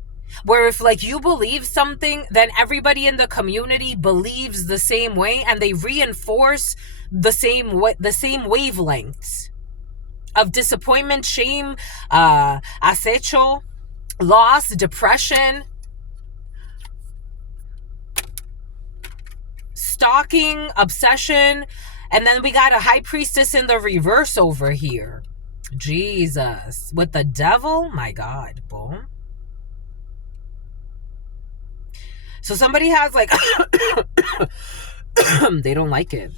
where if like you believe something, then everybody in the community believes the same way, and they reinforce the same wavelengths of disappointment, shame, acecho, loss, depression, stalking, obsession. And then we got a high priestess in the reverse over here. Jesus. With the devil, my God. Boom. So somebody has like they don't like it.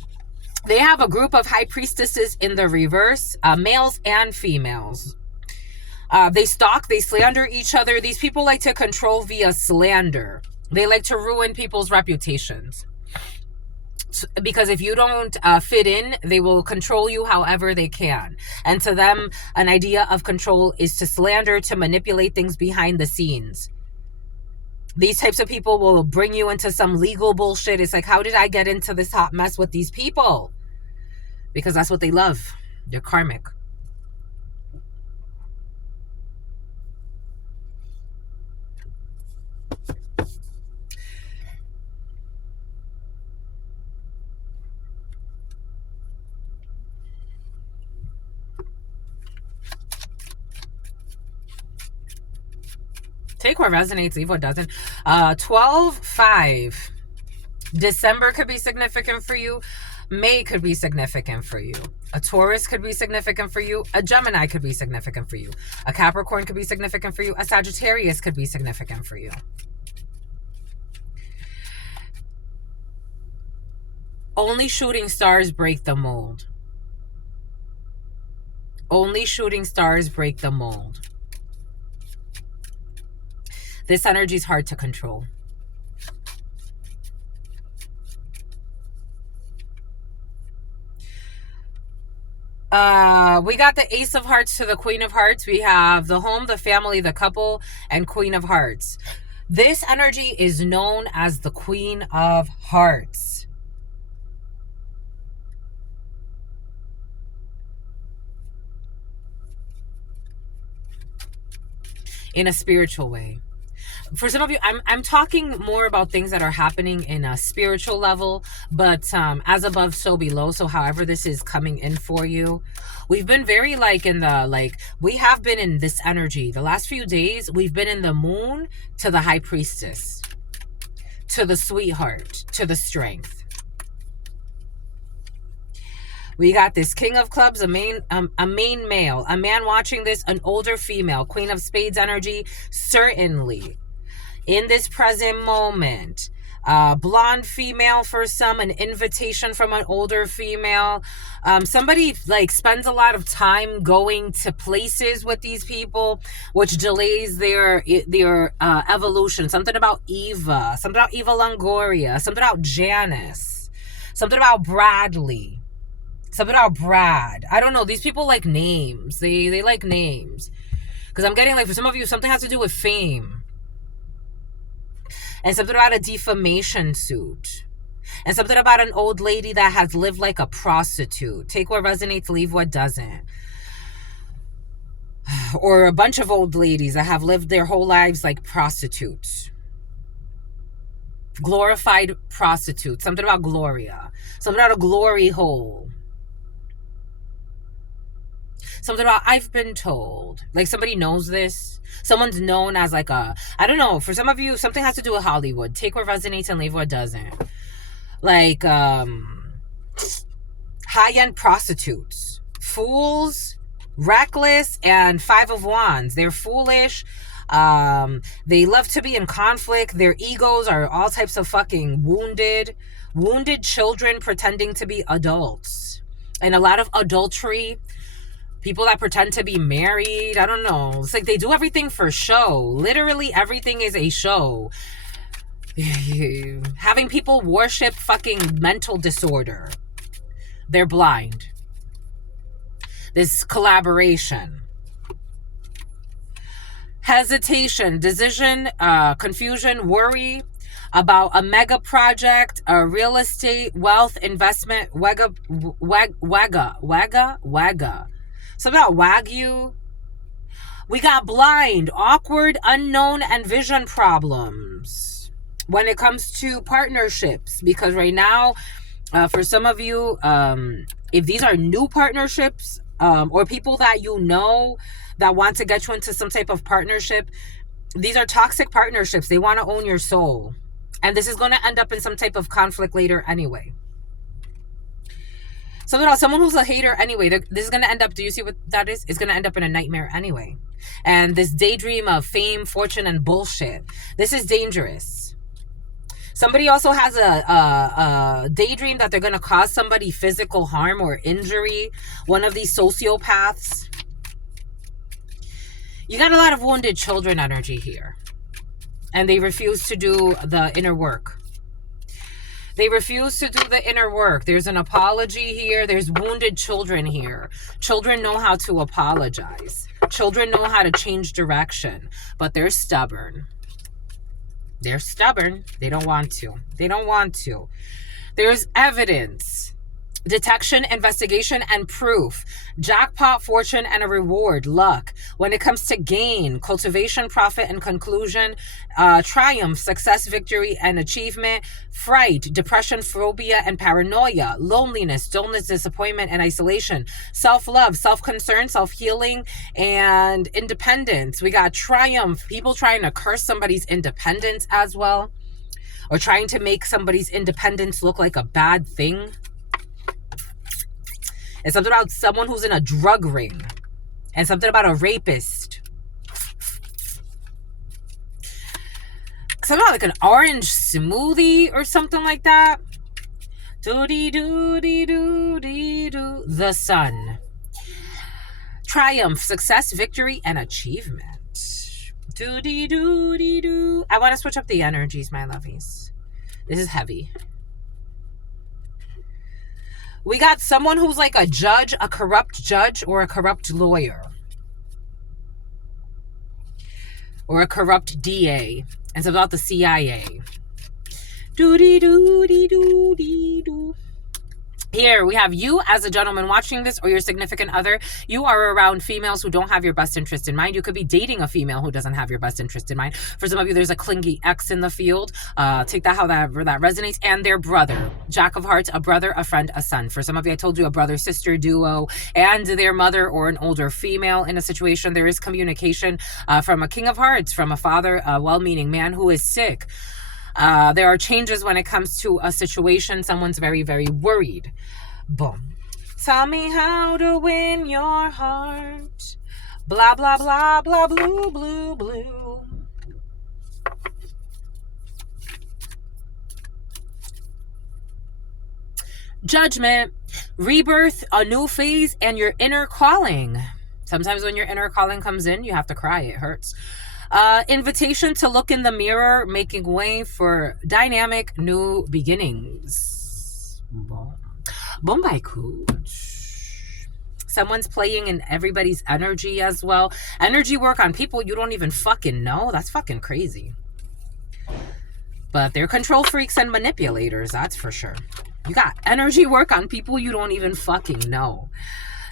They have a group of high priestesses in the reverse, males and females. They stalk, they slander each other. These people like to control via slander. They like to ruin people's reputations. Because if you don't fit in, they will control you however they can. And to them, an idea of control is to slander, to manipulate things behind the scenes. These types of people will bring you into some legal bullshit. It's like, how did I get into this hot mess with these people? Because that's what they love. They're karmic. Take what resonates, leave what doesn't. 12/5. December could be significant for you. May could be significant for you. A Taurus could be significant for you. A Gemini could be significant for you. A Capricorn could be significant for you. A Sagittarius could be significant for you. Only shooting stars break the mold. Only shooting stars break the mold. This energy is hard to control. We got the Ace of Hearts to the Queen of Hearts. We have the home, the family, the couple, and Queen of Hearts. This energy is known as the Queen of Hearts. in a spiritual way. For some of you, I'm talking more about things that are happening in a spiritual level, but as above, so below. So however this is coming in for you, we've been very like in the, like, we have been in this energy. The last few days, we've been in the moon to the high priestess, to the sweetheart, to the strength. We got this King of Clubs, a main male, a man watching this, an older female, Queen of Spades energy, certainly. In this present moment, blonde female for some, an invitation from an older female. Somebody like spends a lot of time going to places with these people, which delays their evolution. Something about Eva, something about Eva Longoria, something about Janice, something about Bradley, something about Brad. I don't know. These people like names. They like names. Because I'm getting, like, for some of you, something has to do with fame. And something about a defamation suit. And something about an old lady that has lived like a prostitute. Take what resonates, leave what doesn't. Or a bunch of old ladies that have lived their whole lives like prostitutes. Glorified prostitutes. Something about Gloria. Something about a glory hole. Something about, I've been told. Like, somebody knows this. Someone's known as like a, I don't know, for some of you, something has to do with Hollywood. Take what resonates and leave what doesn't. Like, high-end prostitutes. Fools, reckless, and Five of Wands. They're foolish. They love to be in conflict. Their egos are all types of fucking wounded. Wounded children pretending to be adults. And a lot of adultery. People that pretend to be married. I don't know. It's like they do everything for show. Literally everything is a show. Having people worship fucking mental disorder. They're blind. This collaboration. Hesitation, decision, confusion, worry about a mega project, a real estate, wealth, investment, wagga. Something about Wagyu. We got blind, awkward, unknown, and vision problems when it comes to partnerships. Because right now, for some of you, if these are new partnerships, or people that you know that want to get you into some type of partnership, these are toxic partnerships. They want to own your soul. And this is going to end up in some type of conflict later anyway. Something about someone who's a hater anyway. This is going to end up, do you see what that is? It's going to end up in a nightmare anyway. And this daydream of fame, fortune, and bullshit. This is dangerous. Somebody also has a daydream that they're going to cause somebody physical harm or injury. One of these sociopaths. You got a lot of wounded children energy here. And they refuse to do the inner work. They refuse to do the inner work. There's an apology here. There's wounded children here. Children know how to apologize. Children know how to change direction. But they're stubborn. They're stubborn. They don't want to. They don't want to. There's evidence. Detection, investigation, and proof. Jackpot, fortune, and a reward. Luck. When it comes to gain, cultivation, profit, and conclusion. Triumph, success, victory, and achievement. Fright, depression, phobia, and paranoia. Loneliness, dullness, disappointment, and isolation. Self-love, self-concern, self-healing, and independence. We got triumph. People trying to curse somebody's independence as well. Or trying to make somebody's independence look like a bad thing. And something about someone who's in a drug ring. And something about a rapist. Something about like an orange smoothie or something like that. Do-dee-doo-dee-doo-dee-doo. The sun. Triumph, success, victory, and achievement. Do-dee-doo-dee-doo. I want to switch up the energies, my lovies. This is heavy. We got someone who's like a judge, a corrupt judge, or a corrupt lawyer. Or a corrupt DA. And it's about the CIA. Doo-dee-doo-dee-doo-dee-doo. Here we have you as a gentleman watching this, or your significant other. You are around females who don't have your best interest in mind. You could be dating a female who doesn't have your best interest in mind. For some of you, there's a clingy ex in the field. Take that however that resonates. And their brother, Jack of Hearts, a brother, a friend, a son. For some of you, I told you a brother-sister duo and their mother or an older female in a situation. There is communication from a King of Hearts, from a father, a well-meaning man who is sick. There are changes when it comes to a situation. Someone's very, very worried. Boom. Tell me how to win your heart. Blah, blah, blah, blah, blue, blue, blue. Judgment, rebirth, a new phase, and your inner calling. Sometimes when your inner calling comes in, you have to cry. It hurts. Invitation to look in the mirror, making way for dynamic new beginnings. Bombay coach. Someone's playing in everybody's energy as well. Energy work on people you don't even fucking know. That's fucking crazy. But they're control freaks and manipulators, that's for sure. You got energy work on people you don't even fucking know.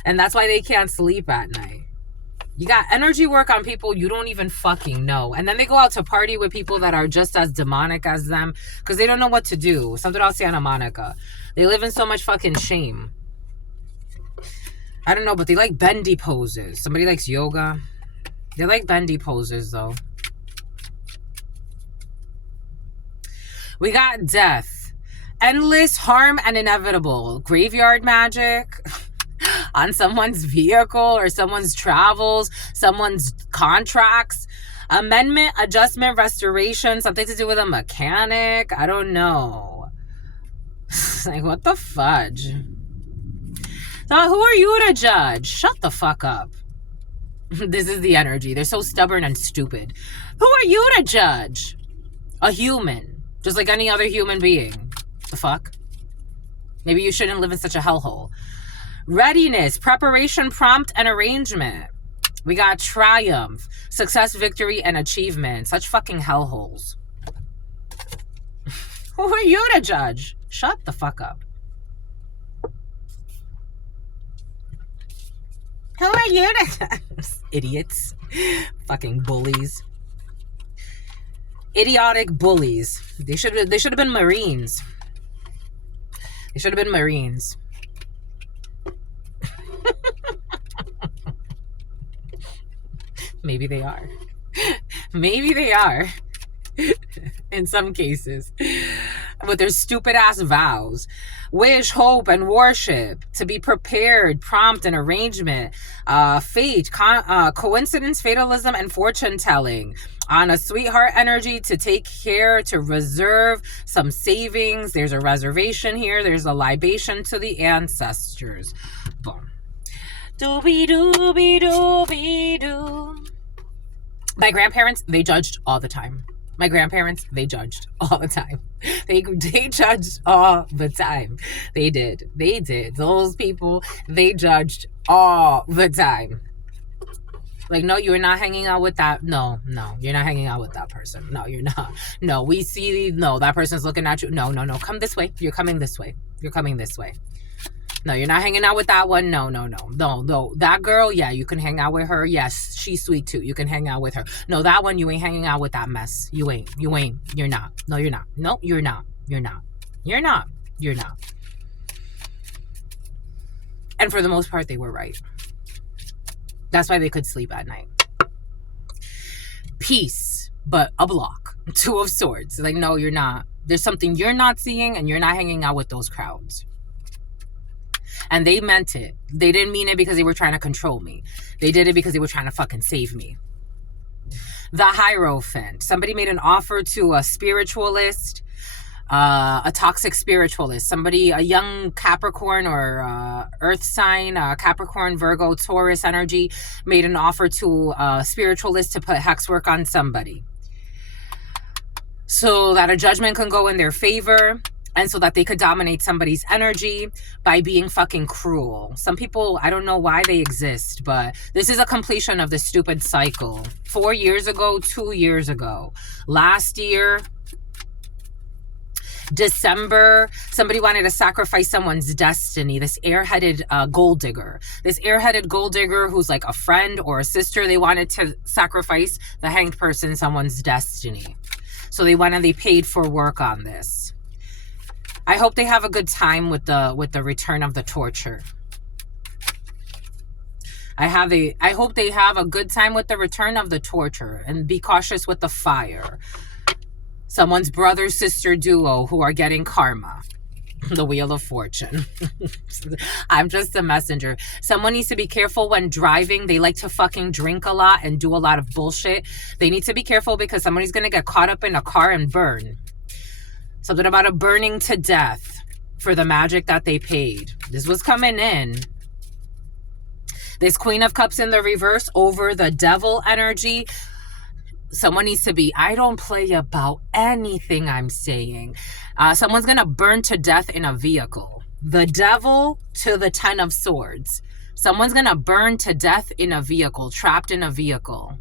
And that's why they can't sleep at night. You got energy work on people you don't even fucking know. And then they go out to party with people that are just as demonic as them because they don't know what to do. Something about Santa Monica. They live in so much fucking shame. I don't know, but they like bendy poses. Somebody likes yoga. They like bendy poses, though. We got death. Endless, harm, and inevitable. Graveyard magic. On someone's vehicle or someone's travels, someone's contracts. Amendment, adjustment, restoration, something to do with a mechanic. I don't know. Like, what the fudge? So who are you to judge? Shut the fuck up. This is the energy. They're so stubborn and stupid. Who are you to judge? A human. Just like any other human being. The fuck? Maybe you shouldn't live in such a hellhole. Readiness, preparation, prompt, and arrangement. We got triumph, success, victory, and achievement. Such fucking hellholes. Who are you to judge? Shut the fuck up. Who are you to judge? Idiots. Fucking bullies. Idiotic bullies. They should have been Marines. They should have been Marines. Maybe they are. Maybe they are. In some cases. With their stupid ass vows. Wish, hope, and worship. To be prepared, prompt, and arrangement. Fate, coincidence, fatalism, and fortune telling. On a sweetheart energy, to take care, to reserve some savings. There's a reservation here. There's a libation to the ancestors. Boom. Doobie doobie doobie doo. My grandparents, they judged all the time. My grandparents, they judged all the time. They judged all the time. They did. They did. Those people, they judged all the time. Like, no, you're not hanging out with that. No, you're not hanging out with that person. No, you're not. No, we see, no, that person's looking at you. No, come this way. You're coming this way. You're coming this way. No, you're not hanging out with that one. No. That girl, yeah, you can hang out with her. Yes, she's sweet too. You can hang out with her. No, that one, you ain't hanging out with that mess. You ain't. You're not. No, you're not. No, you're not. You're not. And for the most part, they were right. That's why they could sleep at night. Peace, but a block. Two of Swords. Like, no, you're not. There's something you're not seeing, and you're not hanging out with those crowds. And they meant it. They didn't mean it because they were trying to control me. They did it because they were trying to fucking save me. The Hierophant. Somebody made an offer to a spiritualist, a toxic spiritualist. Somebody, a young Capricorn or earth sign, Capricorn, Virgo, Taurus energy, made an offer to a spiritualist to put hex work on somebody. So that a judgment can go in their favor. And so that they could dominate somebody's energy by being fucking cruel. Some people, I don't know why they exist, but this is a completion of this stupid cycle. 4 years ago, 2 years ago, last year. December, somebody wanted to sacrifice someone's destiny. This airheaded gold digger. This airheaded gold digger who's like a friend or a sister, they wanted to sacrifice the hanged person, someone's destiny. So they paid for work on this. I hope they have a good time with the return of the torture. I hope they have a good time with the return of the torture, and be cautious with the fire. Someone's brother sister duo who are getting karma. The Wheel of Fortune. I'm just a messenger. Someone needs to be careful when driving. They like to fucking drink a lot and do a lot of bullshit. They need to be careful because somebody's going to get caught up in a car and burn. Something about a burning to death for the magic that they paid. This was coming in. This Queen of Cups in the reverse over the devil energy. Someone needs to be, I don't play about anything I'm saying. Someone's going to burn to death in a vehicle. The devil to the 10 of Swords. Someone's going to burn to death in a vehicle, trapped in a vehicle.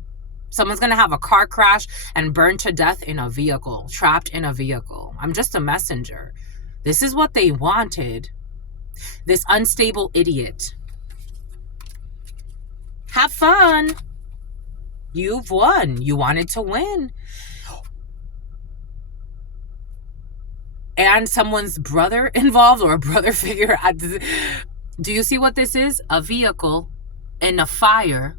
Someone's going to have a car crash and burn to death in a vehicle, trapped in a vehicle. I'm just a messenger. This is what they wanted. This unstable idiot. Have fun. You've won. You wanted to win. And someone's brother involved, or a brother figure. Do you see what this is? A vehicle in a fire.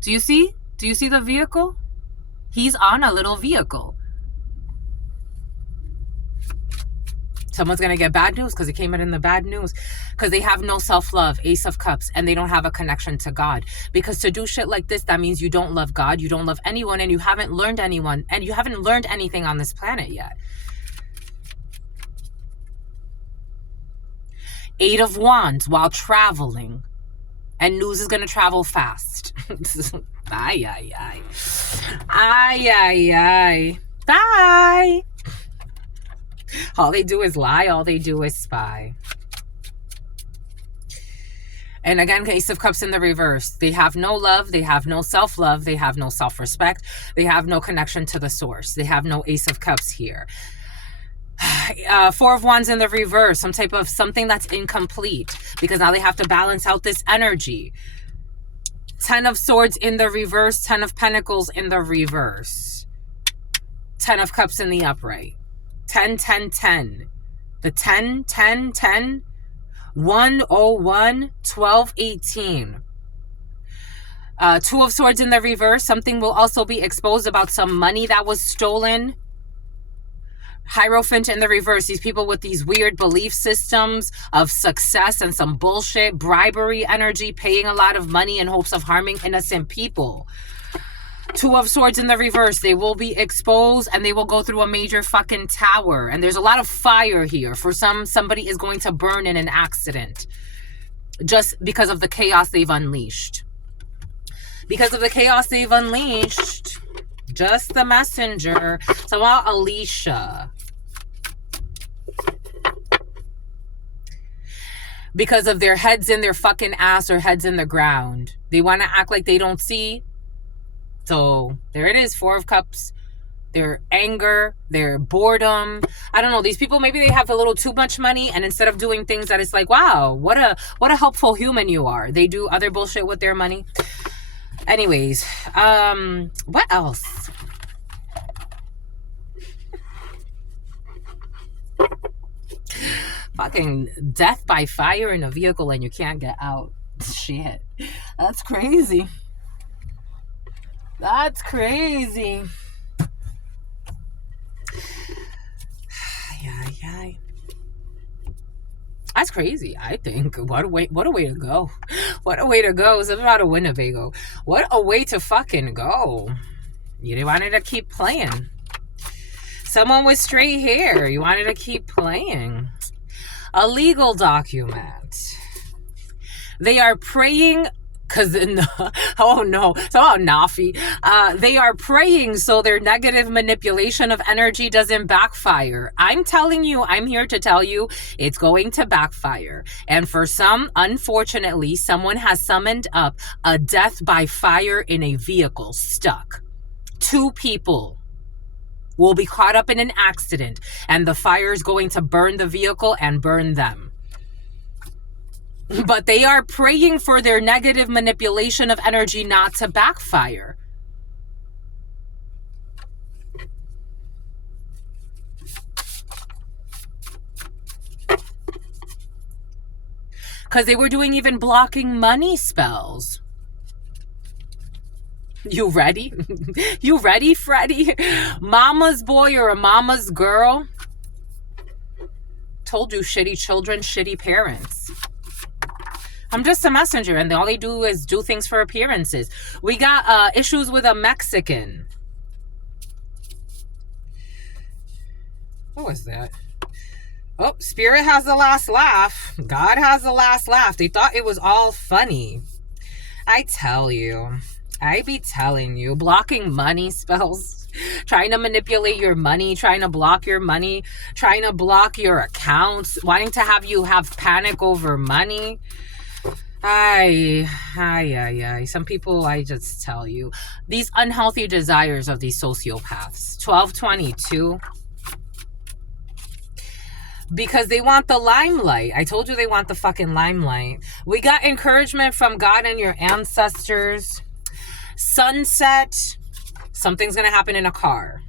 Do you see? Do you see the vehicle? He's on a little vehicle. Someone's going to get bad news because it came in the bad news. Because they have no self-love, Ace of Cups, and they don't have a connection to God. Because to do shit like this, that means you don't love God, you don't love anyone, and you haven't learned anything on this planet yet. Eight of Wands while traveling. And news is going to travel fast. Ay, ay, ay. Ay, ay, ay. Bye. All they do is lie. All they do is spy. And again, Ace of Cups in the reverse. They have no love. They have no self-love. They have no self-respect. They have no connection to the source. They have no Ace of Cups here. Four of Wands in the reverse. Some type of something that's incomplete. Because now they have to balance out this energy. 10 of Swords in the reverse. 10 of Pentacles in the reverse. 10 of Cups in the upright. 10, 10, 10. The 10, 10, 10. 101, 12, 18. Two of Swords in the reverse. Something will also be exposed about some money that was stolen. Hierophant in the reverse. These people with these weird belief systems of success and some bullshit, bribery energy, paying a lot of money in hopes of harming innocent people. Two of Swords in the reverse. They will be exposed and they will go through a major fucking tower. And there's a lot of fire here. For somebody is going to burn in an accident. Just because of the chaos they've unleashed. Because of the chaos they've unleashed. Just the messenger. So about Alicia. Because of their heads in their fucking ass or heads in the ground. They want to act like they don't see. So there it is. Four of Cups. Their anger, their boredom. I don't know. These people, maybe they have a little too much money, and instead of doing things that it's like, wow, what a helpful human you are. They do other bullshit with their money. Anyways, what else? Fucking death by fire in a vehicle and you can't get out. Shit. That's crazy. That's crazy. Yeah. That's crazy, I think. What a way to go. What a way to go. Something about a Winnebago. What a way to fucking go. You wanted to keep playing. Someone with straight hair. You wanted to keep playing. A legal document. They are praying because oh no, so Nafi. They are praying so their negative manipulation of energy doesn't backfire. I'm telling you, I'm here to tell you, it's going to backfire. And for some, unfortunately, someone has summoned up a death by fire in a vehicle stuck. 2 people. will be caught up in an accident, and the fire is going to burn the vehicle and burn them. But they are praying for their negative manipulation of energy not to backfire. Because they were doing even blocking money spells. You ready? You ready, Freddie? Mama's boy or a mama's girl? Told you, shitty children, shitty parents. I'm just a messenger, and all they do is do things for appearances. We got issues with a Mexican. What was that? Oh, Spirit has the last laugh. God has the last laugh. They thought it was all funny. I tell you. I be telling you. Blocking money spells. Trying to manipulate your money. Trying to block your money. Trying to block your accounts. Wanting to have you have panic over money. Some people, I just tell you. These unhealthy desires of these sociopaths. 1222. Because they want the limelight. I told you they want the fucking limelight. We got encouragement from God and your ancestors. Sunset. Something's going to happen in a car.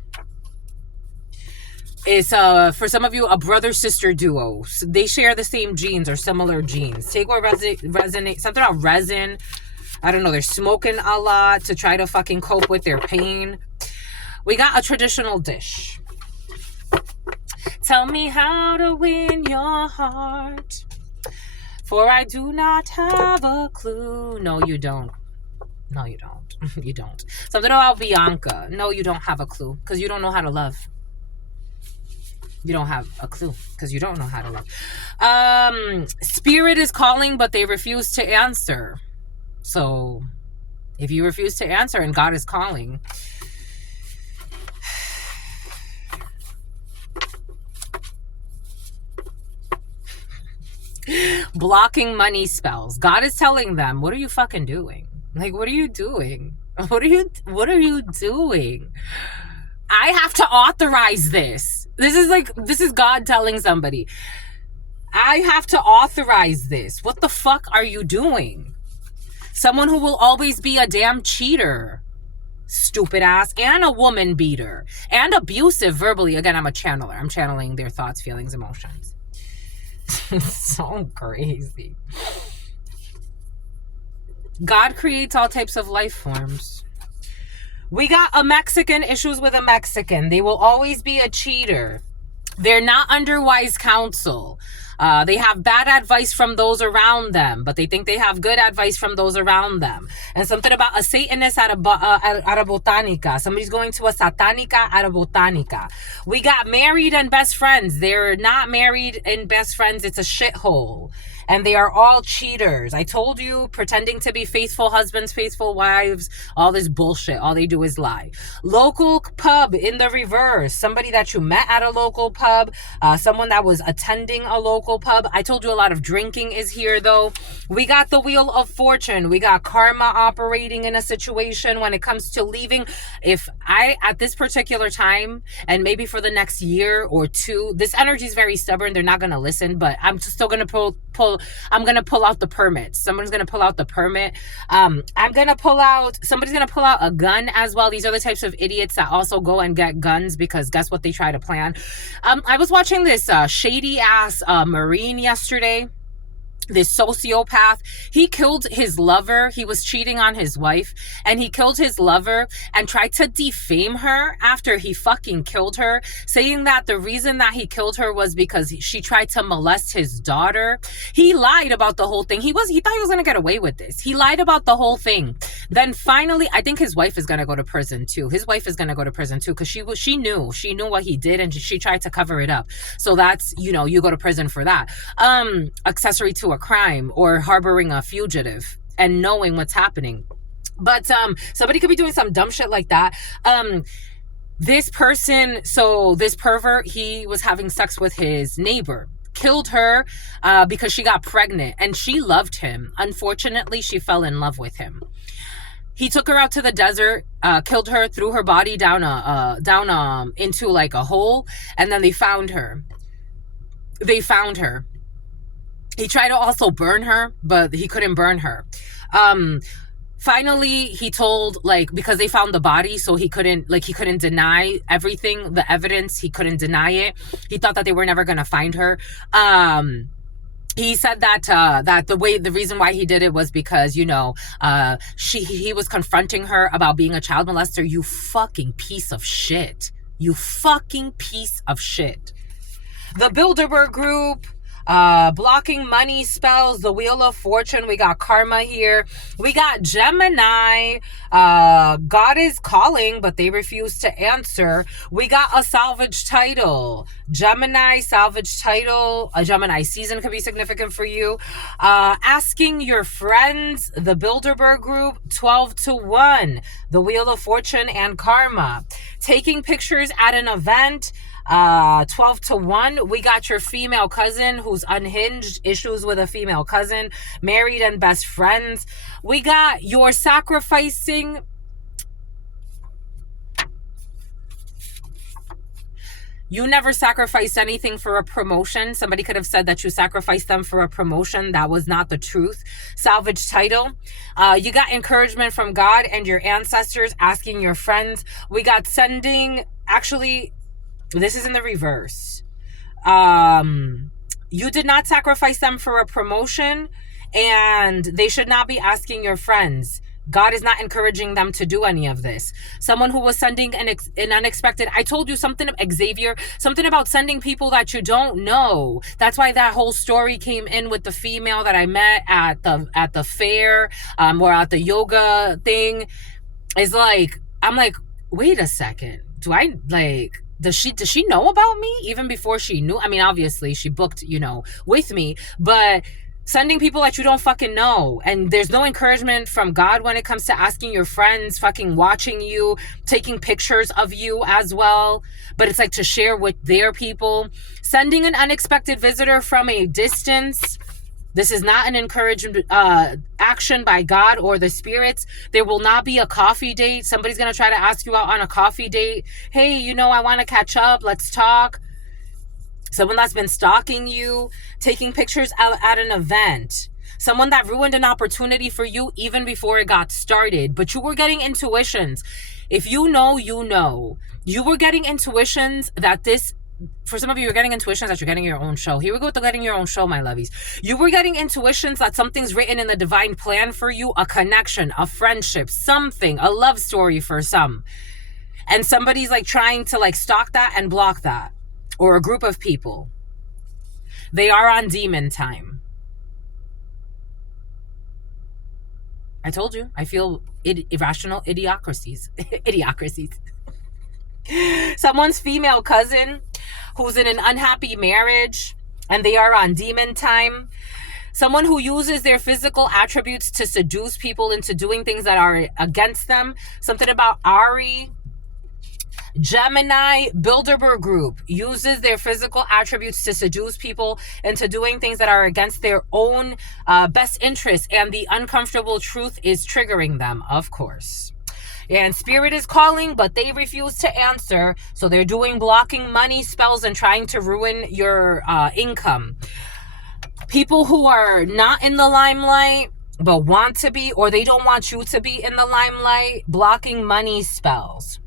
It's, for some of you, a brother-sister duo. They share the same genes or similar genes. Take what resonate. Something about resin. I don't know. They're smoking a lot to try to fucking cope with their pain. We got a traditional dish. Tell me how to win your heart, for I do not have a clue. No, you don't. No, you don't. You don't. Something about Bianca. No, you don't have a clue, because you don't know how to love. You don't have a clue, because you don't know how to love. Spirit is calling, but they refuse to answer. So, if you refuse to answer and God is calling... Blocking money spells. God is telling them, what are you fucking doing? Like, what are you doing? What are you doing? I have to authorize this. This is God telling somebody. I have to authorize this. What the fuck are you doing? Someone who will always be a damn cheater. Stupid ass. And a woman beater. And abusive verbally. Again, I'm a channeler. I'm channeling their thoughts, feelings, emotions. So crazy. God creates all types of life forms. We got a Mexican, issues with a Mexican. They will always be a cheater. They're not under wise counsel. They have bad advice from those around them, but they think they have good advice from those around them. And something about a Satanist at a botanica. Somebody's going to a satanica at a botanica. We got married and best friends. They're not married and best friends. It's a shithole. And they are all cheaters. I told you, pretending to be faithful husbands, faithful wives, all this bullshit. All they do is lie. Local pub in the reverse. Somebody that you met at a local pub. Someone that was attending a local pub. I told you a lot of drinking is here, though. We got the Wheel of Fortune. We got karma operating in a situation when it comes to leaving. If I, at this particular time, and maybe for the next year or two, this energy is very stubborn. They're not going to listen, but I'm still going to I'm going to pull out the permit. Someone's going to pull out the permit. Somebody's going to pull out a gun as well. These are the types of idiots that also go and get guns because guess what they try to plan. I was watching this shady ass Marine yesterday. This sociopath, he killed his lover. He was cheating on his wife and he killed his lover and tried to defame her after he fucking killed her, saying that the reason that he killed her was because she tried to molest his daughter. He lied about the whole thing. He thought he was going to get away with this. He lied about the whole thing. Then finally, I think his wife is going to go to prison too. His wife is going to go to prison too because she knew what he did and she tried to cover it up. So that's, you go to prison for that. Accessory to a crime or harboring a fugitive and knowing what's happening. But somebody could be doing some dumb shit like that. This pervert, he was having sex with his neighbor, killed her because she got pregnant and she loved him. Unfortunately, she fell in love with him. He took her out to the desert, killed her, threw her body down into like a hole, and then they found her. He tried to also burn her, but he couldn't burn her. Finally, he told, like, because they found the body, so he couldn't deny everything, the evidence. He couldn't deny it. He thought that they were never gonna find her. He said that the reason why he did it was because, he was confronting her about being a child molester. You fucking piece of shit. You fucking piece of shit. The Bilderberg Group, blocking money spells, the Wheel of Fortune. We got karma here. We got Gemini. God is calling, but they refuse to answer. We got a salvage title. Gemini salvage title. A Gemini season could be significant for you. Asking your friends, the Bilderberg Group, 12-1. The Wheel of Fortune and karma. Taking pictures at an event. 12-1. We got your female cousin who's unhinged, issues with a female cousin, married and best friends. We got your sacrificing. You never sacrificed anything for a promotion. Somebody could have said that you sacrificed them for a promotion. That was not the truth. Salvage title. You got encouragement from God and your ancestors, asking your friends. We got sending, actually, this is in the reverse. You did not sacrifice them for a promotion, and they should not be asking your friends. God is not encouraging them to do any of this. Someone who was sending an unexpected, I told you something, Xavier, something about sending people that you don't know. That's why that whole story came in with the female that I met at the fair, or at the yoga thing. Is like, I'm like, wait a second. Does she know about me even before she knew? I mean, obviously she booked, with me, but sending people that you don't fucking know. And there's no encouragement from God when it comes to asking your friends, fucking watching you, taking pictures of you as well. But it's like to share with their people. Sending an unexpected visitor from a distance. This is not an encouragement action by God or the spirits. There will not be a coffee date. Somebody's going to try to ask you out on a coffee date. Hey, I want to catch up. Let's talk. Someone that's been stalking you, taking pictures out at an event. Someone that ruined an opportunity for you even before it got started. But you were getting intuitions. If you know, you know. You were getting intuitions that this... For some of you, you're getting intuitions that you're getting your own show. Here we go with the getting your own show, my lovies. You were getting intuitions that something's written in the divine plan for you, a connection, a friendship, something, a love story for some. And somebody's like trying to like stalk that and block that. Or a group of people. They are on demon time. I told you, I feel irrational idiocracies. Idiocracies. Someone's female cousin who's in an unhappy marriage and they are on demon time. Someone who uses their physical attributes to seduce people into doing things that are against them. Something about Ari. Gemini, Bilderberg Group uses their physical attributes to seduce people into doing things that are against their own best interests, and the uncomfortable truth is triggering them, of course. And spirit is calling, but they refuse to answer. So they're doing blocking money spells and trying to ruin your income. People who are not in the limelight, but want to be, or they don't want you to be in the limelight, blocking money spells.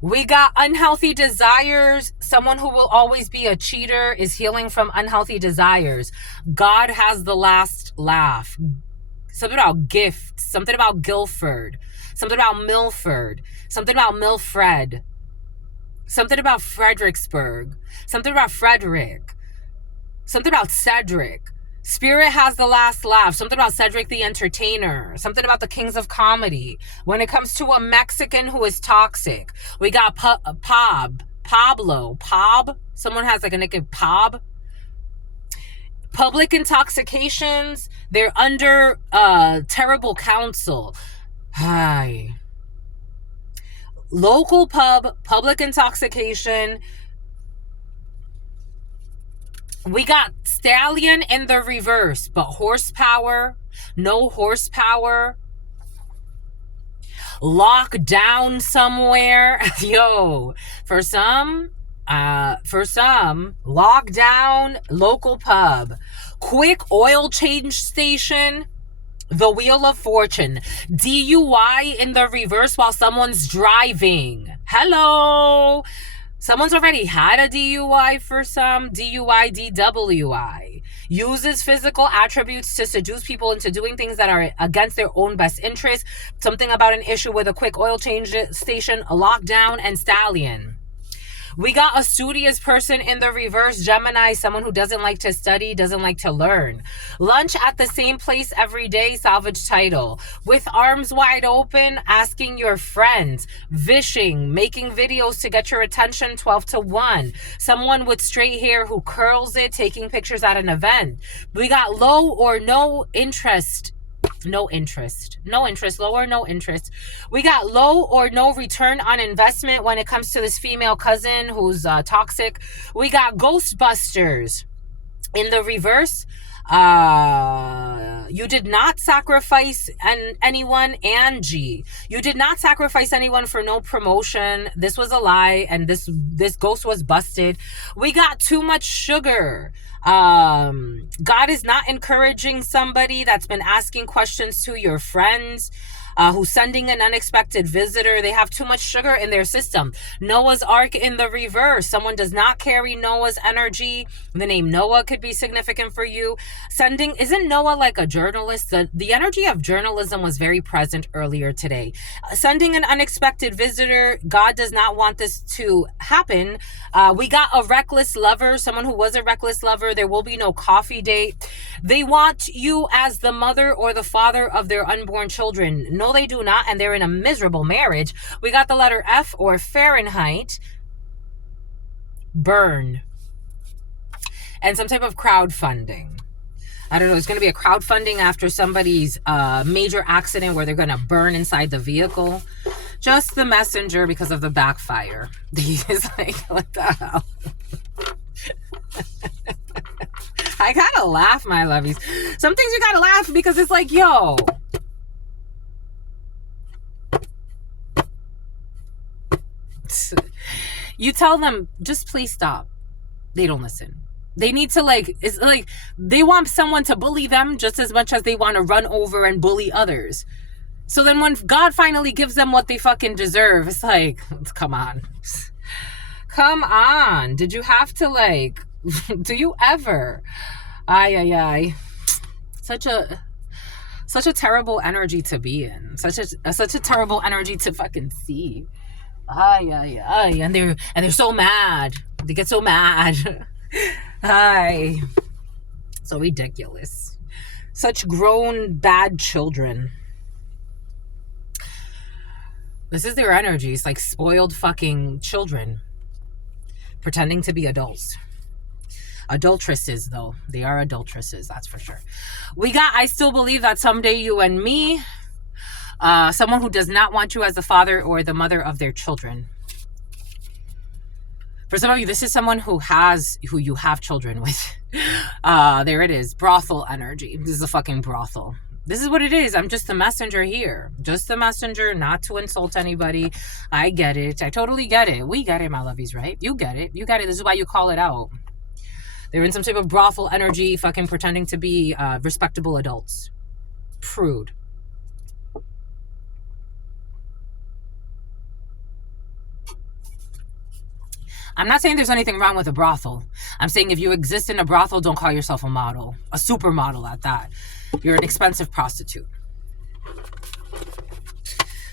We got unhealthy desires. Someone who will always be a cheater is healing from unhealthy desires. God has the last laugh. Something about gifts, something about Guilford, something about Milford, something about Milfred, something about Fredericksburg, something about Frederick, something about Cedric. Spirit has the last laugh. Something about Cedric the Entertainer. Something about the Kings of Comedy. When it comes to a Mexican who is toxic, we got Pablo. Someone has like a nickname, Pab. Public intoxications. They're under terrible counsel. Hi. Local pub, public intoxication. We got stallion in the reverse, but horsepower, no horsepower. lock down somewhere. Yo, for some, lock down local pub, quick oil change station, the Wheel of Fortune, DUI in the reverse while someone's driving. Hello. Someone's already had a DUI for some, DUI, DWI. Uses physical attributes to seduce people into doing things that are against their own best interest. Something about an issue with a quick oil change station, a lockdown, and stallion. We got a studious person in the reverse, Gemini, someone who doesn't like to study, doesn't like to learn. Lunch at the same place every day, salvage title. With arms wide open, asking your friends. Vishing, making videos to get your attention, 12 to 1. Someone with straight hair who curls it, taking pictures at an event. We got low or no interest. Low or no interest. We got low or no return on investment when it comes to this female cousin who's toxic. We got Ghostbusters in the reverse. You did not sacrifice anyone, Angie. You did not sacrifice anyone for no promotion. This was a lie, and this ghost was busted. We got too much sugar. God is not encouraging somebody that's been asking questions to your friends, who's sending an unexpected visitor. They have too much sugar in their system. Noah's Ark in the reverse. Someone does not carry Noah's energy. The name Noah could be significant for you. Isn't Noah like a journalist? The energy of journalism was very present earlier today. Sending an unexpected visitor. God does not want this to happen. We got a reckless lover, someone who was a reckless lover. There will be no coffee date. They want you as the mother or the father of their unborn children. No, they do not, and they're in a miserable marriage. We got the letter F or Fahrenheit. Burn. And some type of crowdfunding. I don't know, it's going to be a crowdfunding after somebody's major accident where they're going to burn inside the vehicle. Just the messenger because of the backfire. He's like, what the hell? I gotta laugh, my lovies. Some things you gotta laugh because it's like, yo. You tell them, just please stop. They don't listen. They need to it's like they want someone to bully them just as much as they want to run over and bully others. So then when God finally gives them what they fucking deserve, it's like, come on. Come on. Did you have to do you ever? Ay. Such a terrible energy to be in. Such a terrible energy to fucking see. Ay. And they're so mad. They get so mad. Ay. So ridiculous. Such grown bad children. This is their energy. It's like spoiled fucking children pretending to be adults. Adulteresses, though. They are adulteresses, that's for sure. We got, I still believe that someday you and me, someone who does not want you as the father or the mother of their children. For some of you, this is someone who you have children with. There it is. Brothel energy. This is a fucking brothel. This is what it is. I'm just the messenger here. Just the messenger, not to insult anybody. I get it. I totally get it. We get it, my lovies, right? You get it. You get it. This is why you call it out. They're in some type of brothel energy, fucking pretending to be respectable adults. Prude. I'm not saying there's anything wrong with a brothel. I'm saying if you exist in a brothel, don't call yourself a model. A supermodel at that. You're an expensive prostitute.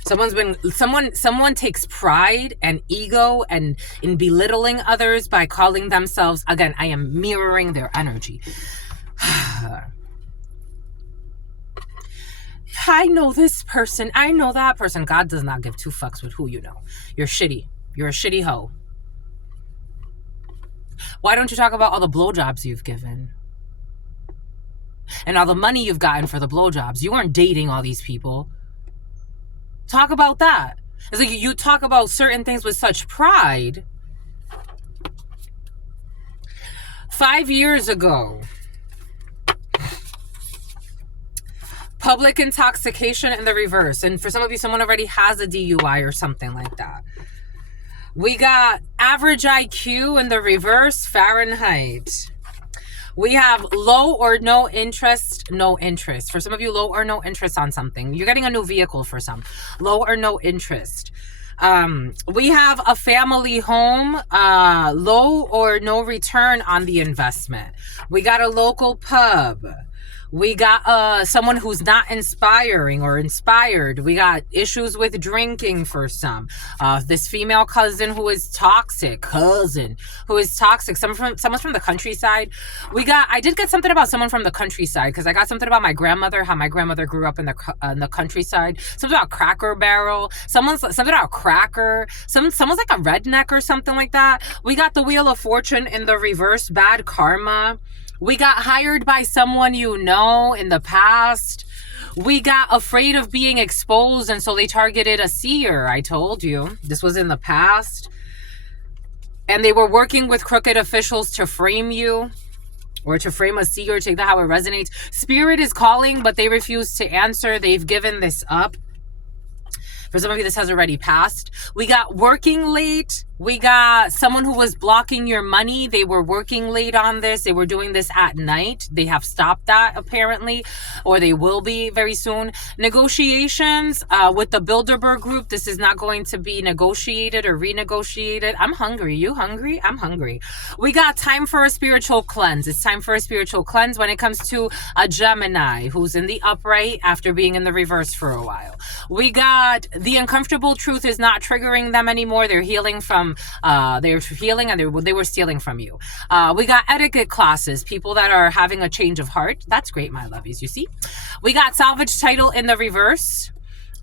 Someone takes pride and ego and in belittling others by calling themselves, again, I am mirroring their energy. I know this person. I know that person. God does not give two fucks with who you know. You're shitty. You're a shitty hoe. Why don't you talk about all the blowjobs you've given? And all the money you've gotten for the blowjobs. You weren't dating all these people. Talk about that. It's like you talk about certain things with such pride. 5 years ago, public intoxication in the reverse. And for some of you, someone already has a DUI or something like that. We got average IQ in the reverse, Fahrenheit. We have low or no interest, no interest. For some of you, low or no interest on something. You're getting a new vehicle for some. Low or no interest. We have a family home, low or no return on the investment. We got a local pub. We got someone who's not inspiring or inspired. We got issues with drinking for some. This female cousin who is toxic. Someone's from the countryside. I did get something about someone from the countryside because I got something about my grandmother, how my grandmother grew up in the countryside. Something about Cracker Barrel. Something about Cracker. Someone's like a redneck or something like that. We got the Wheel of Fortune in the reverse, bad karma. We got hired by someone you know in the past. We got afraid of being exposed, and so they targeted a seer. I told you. This was in the past. And they were working with crooked officials to frame you or to frame a seer. Take that how it resonates. Spirit is calling, but they refuse to answer. They've given this up. For some of you, this has already passed. We got working late. We got someone who was blocking your money. They were working late on this. They were doing this at night. They have stopped that apparently, or they will be very soon. Negotiations with the Bilderberg group. This is not going to be negotiated or renegotiated. I'm hungry. You hungry? I'm hungry. We got time for a spiritual cleanse. It's time for a spiritual cleanse when it comes to a Gemini who's in the upright after being in the reverse for a while. We got the uncomfortable truth is not triggering them anymore. They're healing from they're healing and they were stealing from you. We got etiquette classes, people that are having a change of heart. That's great, my lovies, you see. We got salvage title in the reverse.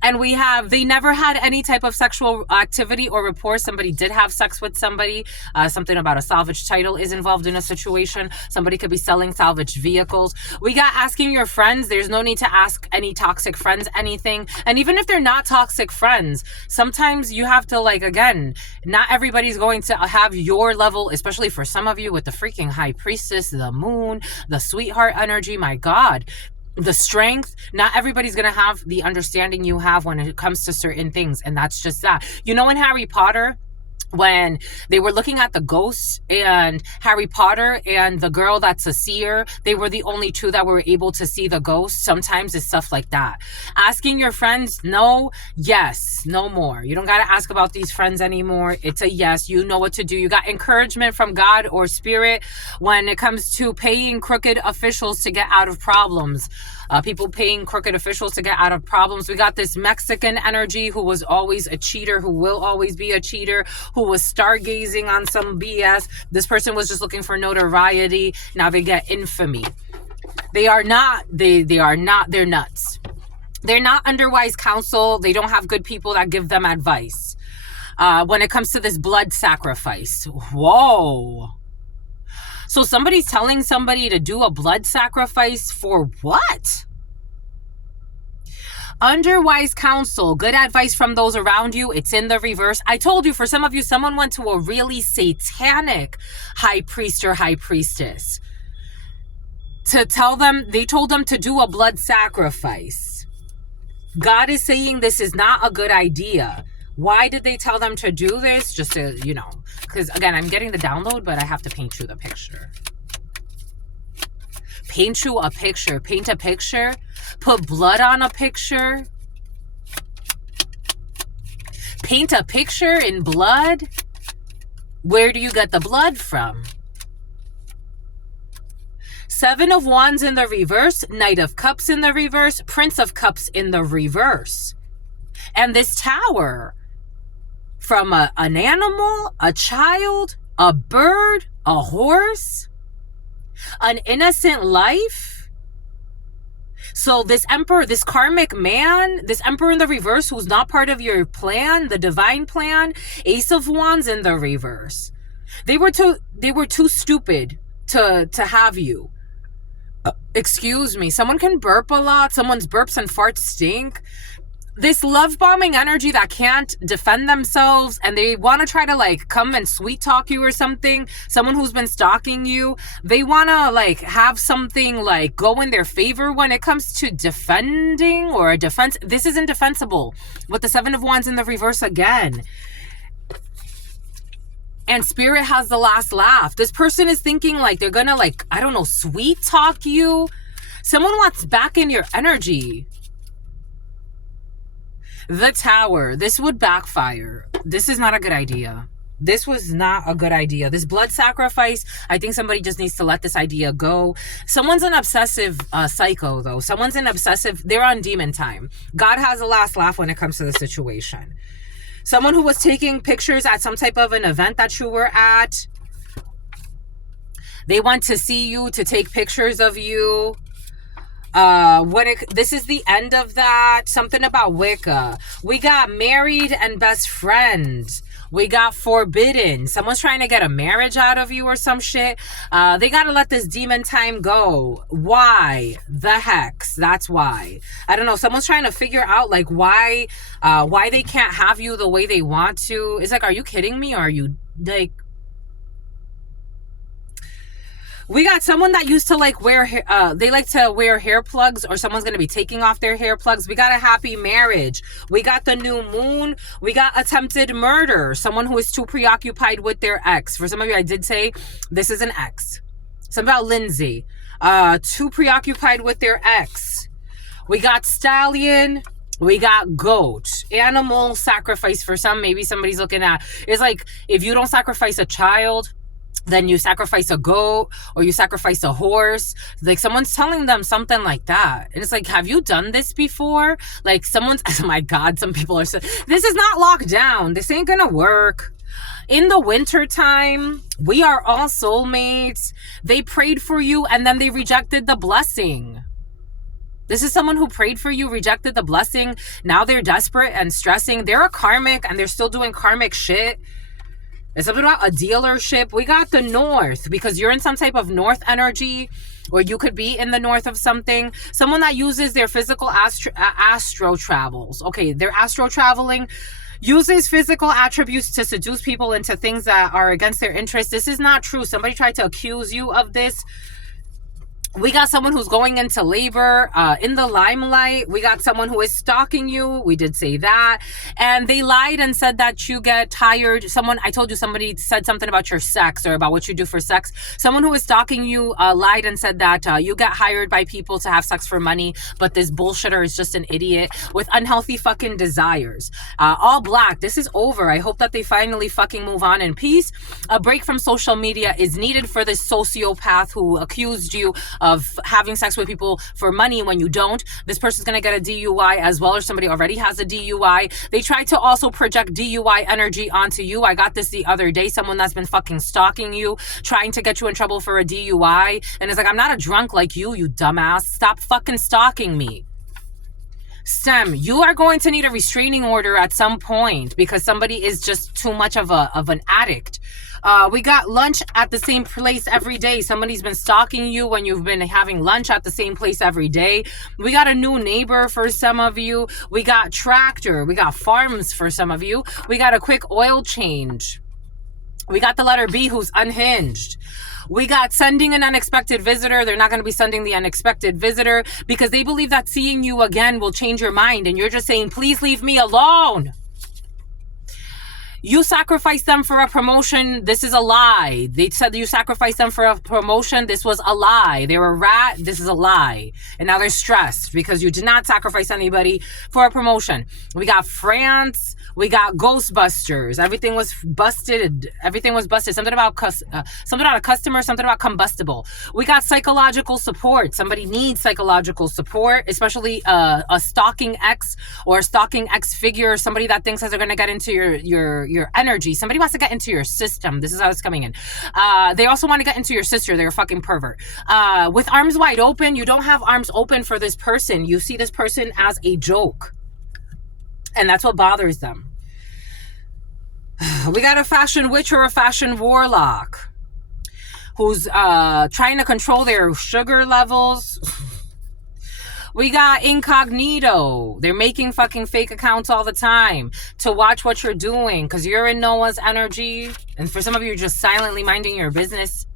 And we have, they never had any type of sexual activity or rapport. Somebody did have sex with somebody. Something about a salvage title is involved in a situation. Somebody could be selling salvage vehicles. We got asking your friends. There's no need to ask any toxic friends anything. And even if they're not toxic friends, sometimes you have to, like, again, not everybody's going to have your level, especially for some of you with the freaking high priestess, the moon, the sweetheart energy. My God. The strength, not everybody's going to have the understanding you have when it comes to certain things. And that's just that. You know, in Harry Potter, when they were looking at the ghosts and Harry Potter and the girl that's a seer, they were the only two that were able to see the ghosts. Sometimes it's stuff like that. Asking your friends, no, yes, no more. You don't got to ask about these friends anymore. It's a yes. You know what to do. You got encouragement from God or spirit when it comes to paying crooked officials to get out of problems. People paying crooked officials to get out of problems. We got this Mexican energy who was always a cheater, who will always be a cheater, who was stargazing on some BS. This person was just looking for notoriety. Now they get infamy. They're nuts. They're not under wise counsel. They don't have good people that give them advice. When it comes to this blood sacrifice, whoa. So somebody's telling somebody to do a blood sacrifice for what? Under wise counsel, good advice from those around you. It's in the reverse. I told you, for some of you, someone went to a really satanic high priest or high priestess to tell them, they told them to do a blood sacrifice. God is saying this is not a good idea. Why did they tell them to do this? Just to, you know, because again, I'm getting the download, but I have to paint you the picture. Paint you a picture. Paint a picture. Put blood on a picture. Paint a picture in blood. Where do you get the blood from? Seven of Wands in the reverse. Knight of Cups in the reverse. Prince of Cups in the reverse. And this Tower. From an animal, a child, a bird, a horse, an innocent life. So this emperor, this karmic man, this emperor in the reverse who's not part of your plan, the divine plan, Ace of Wands in the reverse. They were too stupid to have you. Excuse me. Someone can burp a lot. Someone's burps and farts stink. this love bombing energy that can't defend themselves, and they want to try to like come and sweet talk you or something. Someone who's been stalking you, they want to like have something like go in their favor when it comes to defending or a defense. This is indefensible with the Seven of Wands in the reverse again. And Spirit has the last laugh. This person is thinking like they're gonna like, I don't know, sweet talk you. Someone wants back in your energy. The Tower. This would backfire. This is not a good idea. This was not a good idea. This blood sacrifice, I think somebody just needs to let this idea go. Someone's an obsessive psycho, though. Someone's an obsessive. They're on demon time. God has the last laugh when it comes to the situation. Someone who was taking pictures at some type of an event that you were at. They want to see you, to take pictures of you. This is the end of that. Something about Wicca. We got married and best friend. We got forbidden. Someone's trying to get a marriage out of you or some shit. They gotta let this demon time go. Why? The hex. That's why. I don't know. Someone's trying to figure out like why they can't have you the way they want to. It's like, are you kidding me? Or are you like... We got someone that used to like wear, they like to wear hair plugs, or someone's going to be taking off their hair plugs. We got a happy marriage. We got the new moon. We got attempted murder. Someone who is too preoccupied with their ex. For some of you, I did say this is an ex. Something about Lindsay. Too preoccupied with their ex. We got stallion. We got goat. Animal sacrifice for some. Maybe somebody's looking at, it's like if you don't sacrifice a child, then you sacrifice a goat or you sacrifice a horse. Like someone's telling them something like that. And it's like, have you done this before? Like someone's, oh my God, some people are saying, this is not locked down. This ain't gonna work. In the winter time, we are all soulmates. They prayed for you and then they rejected the blessing. This is someone who prayed for you, rejected the blessing. Now they're desperate and stressing. They're a karmic and they're still doing karmic shit. It's something about a dealership. We got the north because you're in some type of north energy, or you could be in the north of something. Someone that uses their physical astro travels. Okay, they're astro traveling, uses physical attributes to seduce people into things that are against their interests. This is not true. Somebody tried to accuse you of this. We got someone who's going into labor in the limelight. We got someone who is stalking you. We did say that. And they lied and said that you get tired. I told you somebody said something about your sex or about what you do for sex. Someone who is stalking you lied and said that you get hired by people to have sex for money. But this bullshitter is just an idiot with unhealthy fucking desires. All black. This is over. I hope that they finally fucking move on in peace. A break from social media is needed for this sociopath who accused you of having sex with people for money when you don't. This person's going to get a DUI as well, or somebody already has a DUI. They tried to also project DUI energy onto you. I got this the other day. Someone that's been fucking stalking you, trying to get you in trouble for a DUI. And it's like, I'm not a drunk like you dumbass. Stop fucking stalking me. Stem, you are going to need a restraining order at some point because somebody is just too much of an addict. We got lunch at the same place every day. Somebody's been stalking you when you've been having lunch at the same place every day. We got a new neighbor for some of you. We got tractor. We got farms for some of you. We got a quick oil change. We got the letter B who's unhinged. We got sending an unexpected visitor. They're not going to be sending the unexpected visitor because they believe that seeing you again will change your mind. And you're just saying, please leave me alone. You sacrificed them for a promotion. This is a lie. They said that you sacrificed them for a promotion. This was a lie. They were a rat. This is a lie. And now they're stressed because you did not sacrifice anybody for a promotion. We got France. We got Ghostbusters. Everything was busted. Everything was busted. Something about a customer, something about combustible. We got psychological support. Somebody needs psychological support, especially a stalking ex or a stalking ex figure, somebody that thinks that they're going to get into your energy. Somebody wants to get into your system. This is how it's coming in. They also want to get into your sister. They're a fucking pervert. With arms wide open, you don't have arms open for this person. You see this person as a joke. And that's what bothers them. We got a fashion witch or a fashion warlock who's trying to control their sugar levels. We got incognito. They're making fucking fake accounts all the time to watch what you're doing because you're in Noah's energy. And for some of you, you're just silently minding your business.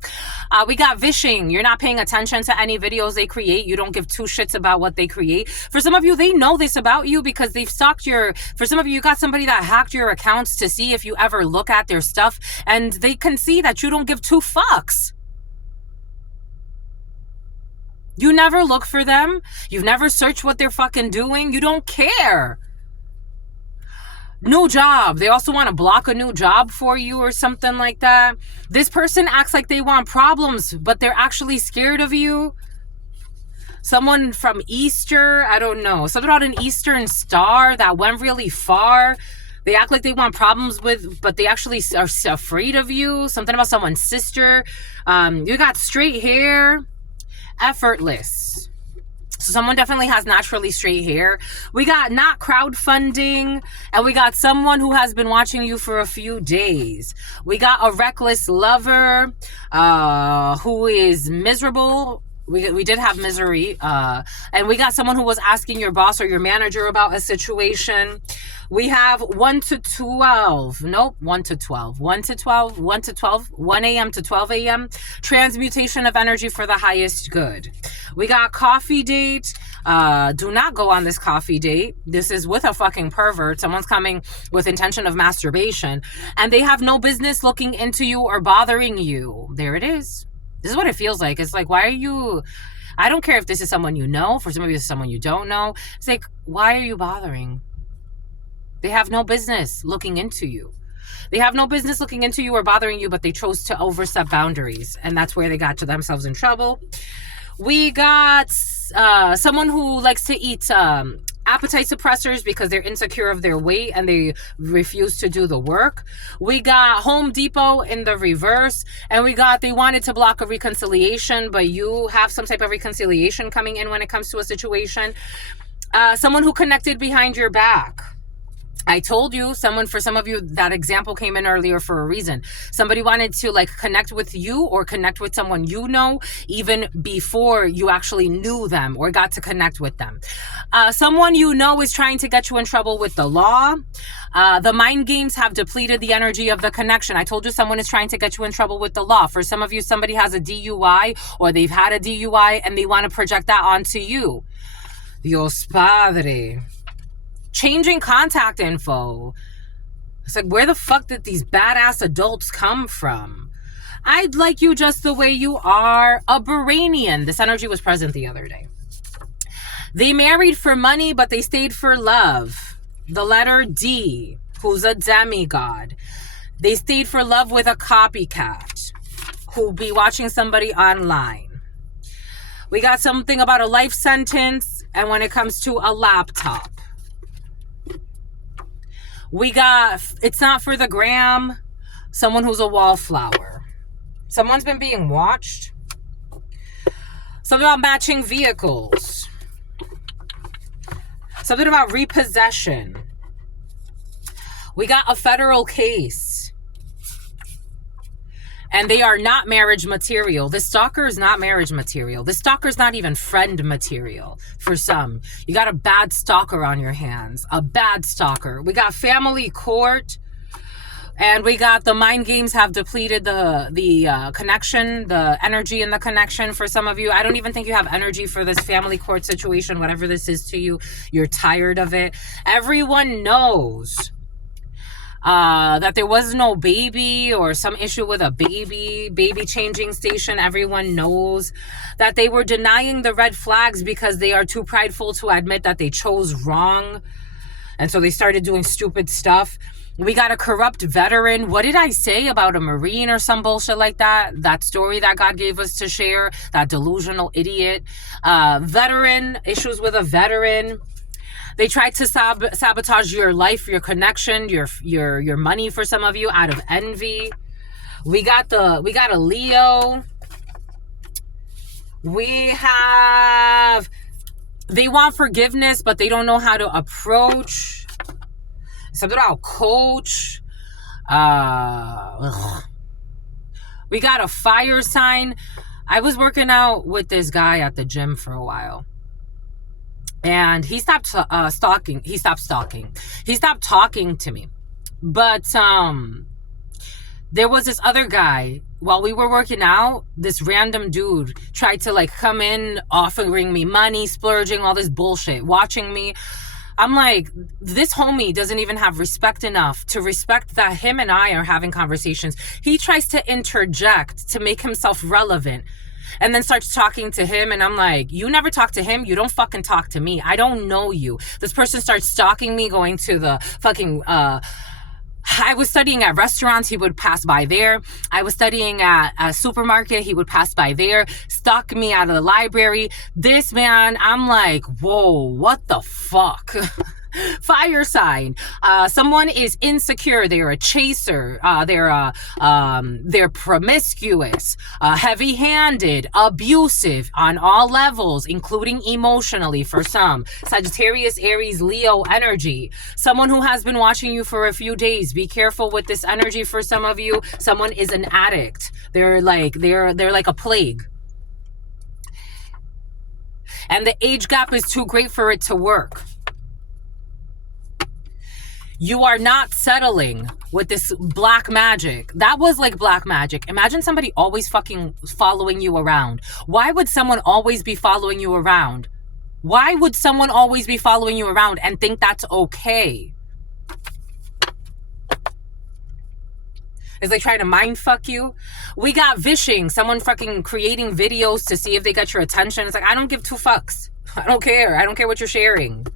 We got vishing. You're not paying attention to any videos they create. You don't give two shits about what they create. For some of you, they know this about you because they've stalked for some of you, you got somebody that hacked your accounts to see if you ever look at their stuff, and they can see that you don't give two fucks. You never look for them. You've never searched what they're fucking doing. You don't care. New job. They also want to block a new job for you or something like that. This person acts like they want problems, but they're actually scared of you. Someone from Easter, I don't know. Something about an Eastern star that went really far. They act like they want problems with, but they actually are afraid of you. Something about someone's sister. You got straight hair. Effortless. So someone definitely has naturally straight hair. We got not crowdfunding, and we got someone who has been watching you for a few days. We got a reckless lover who is miserable. We did have misery. And we got someone who was asking your boss or your manager about a situation. We have 1 to 12. Nope, 1 to 12. 1 to 12, 1 to 12, 1 a.m. to 12 a.m. Transmutation of energy for the highest good. We got coffee date. Do not go on this coffee date. This is with a fucking pervert. Someone's coming with intention of masturbation, and they have no business looking into you or bothering you. There it is. This is what it feels like. It's like, why are you... I don't care if this is someone you know. For some of you, it's someone you don't know. It's like, why are you bothering? They have no business looking into you. They have no business looking into you or bothering you, but they chose to overstep boundaries. And that's where they got to themselves in trouble. We got someone who likes to eat appetite suppressors because they're insecure of their weight and they refuse to do the work. We got Home Depot in the reverse. And we got they wanted to block a reconciliation, but you have some type of reconciliation coming in when it comes to a situation. Someone who connected behind your back. I told you, for some of you, that example came in earlier for a reason. Somebody wanted to connect with you or connect with someone you know even before you actually knew them or got to connect with them. Someone you know is trying to get you in trouble with the law. The mind games have depleted the energy of the connection. I told you someone is trying to get you in trouble with the law. For some of you, somebody has a DUI or they've had a DUI and they want to project that onto you. Dios Padre. Changing contact info. It's like, where the fuck did these badass adults come from? I'd like you just the way you are. A Baranian. This energy was present the other day. They married for money, but they stayed for love. The letter D, who's a demigod. They stayed for love with a copycat who'll be watching somebody online. We got something about a life sentence, and when it comes to a laptop. We got, it's not for the gram, someone who's a wallflower. Someone's been being watched. Something about matching vehicles. Something about repossession. We got a federal case. And they are not marriage material. This stalker is not marriage material. This stalker is not even friend material for some. You got a bad stalker on your hands. A bad stalker. We got family court. And we got the mind games have depleted the connection, the energy in the connection for some of you. I don't even think you have energy for this family court situation, whatever this is to you. You're tired of it. Everyone knows that there was no baby or some issue with a baby changing station. Everyone knows that they were denying the red flags because they are too prideful to admit that they chose wrong. And so they started doing stupid stuff. We got a corrupt veteran. What did I say about a Marine or some bullshit like that? That story that God gave us to share, that delusional idiot. Veteran, issues with a veteran. They tried to sabotage your life, your connection, your money for some of you out of envy. We got a Leo. They want forgiveness, but they don't know how to approach. Something about coach. We got a fire sign. I was working out with this guy at the gym for a while. And he stopped stalking. He stopped stalking. He stopped talking to me. But there was this other guy. While we were working out, this random dude tried to like come in, offering me money, splurging, all this bullshit, watching me. I'm like, this homie doesn't even have respect enough to respect that him and I are having conversations. He tries to interject to make himself relevant and then starts talking to him. And I'm like, you never talk to him. You don't fucking talk to me. I don't know you. This person starts stalking me, going to the fucking, I was studying at restaurants, he would pass by there. I was studying at a supermarket, he would pass by there, stalk me out of the library. This man, I'm like, whoa, what the fuck? Fire sign. Someone is insecure. They're a chaser. They're promiscuous, heavy-handed, abusive on all levels, including emotionally for some. Sagittarius, Aries, Leo energy. Someone who has been watching you for a few days. Be careful with this energy for some of you. Someone is an addict. They're like a plague. And the age gap is too great for it to work. You are not settling with this black magic. That was like black magic. Imagine somebody always fucking following you around. Why would someone always be following you around? Why would someone always be following you around and think that's okay? Is like trying to mind fuck you. We got vishing, someone fucking creating videos to see if they get your attention. It's like, I don't give two fucks. I don't care. I don't care what you're sharing.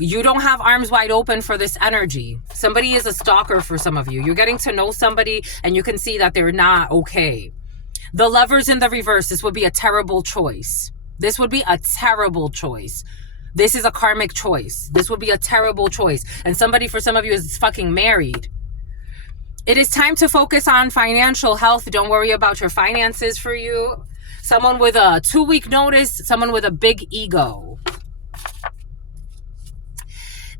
You don't have arms wide open for this energy. Somebody is a stalker for some of you. You're getting to know somebody and you can see that they're not okay. The Lovers in the reverse. This would be a terrible choice. This would be a terrible choice. This is a karmic choice. This would be a terrible choice. And somebody for some of you is fucking married. It is time to focus on financial health. Don't worry about your finances for you. Someone with a 2-week notice. Someone with a big ego.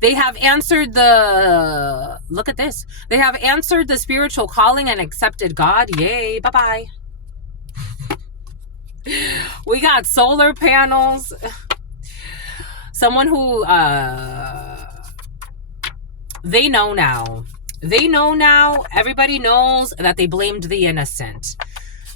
They have answered the, look at this. They have answered the spiritual calling and accepted God. Yay, bye-bye. We got solar panels. Someone who, they know now. They know now. Everybody knows that they blamed the innocent.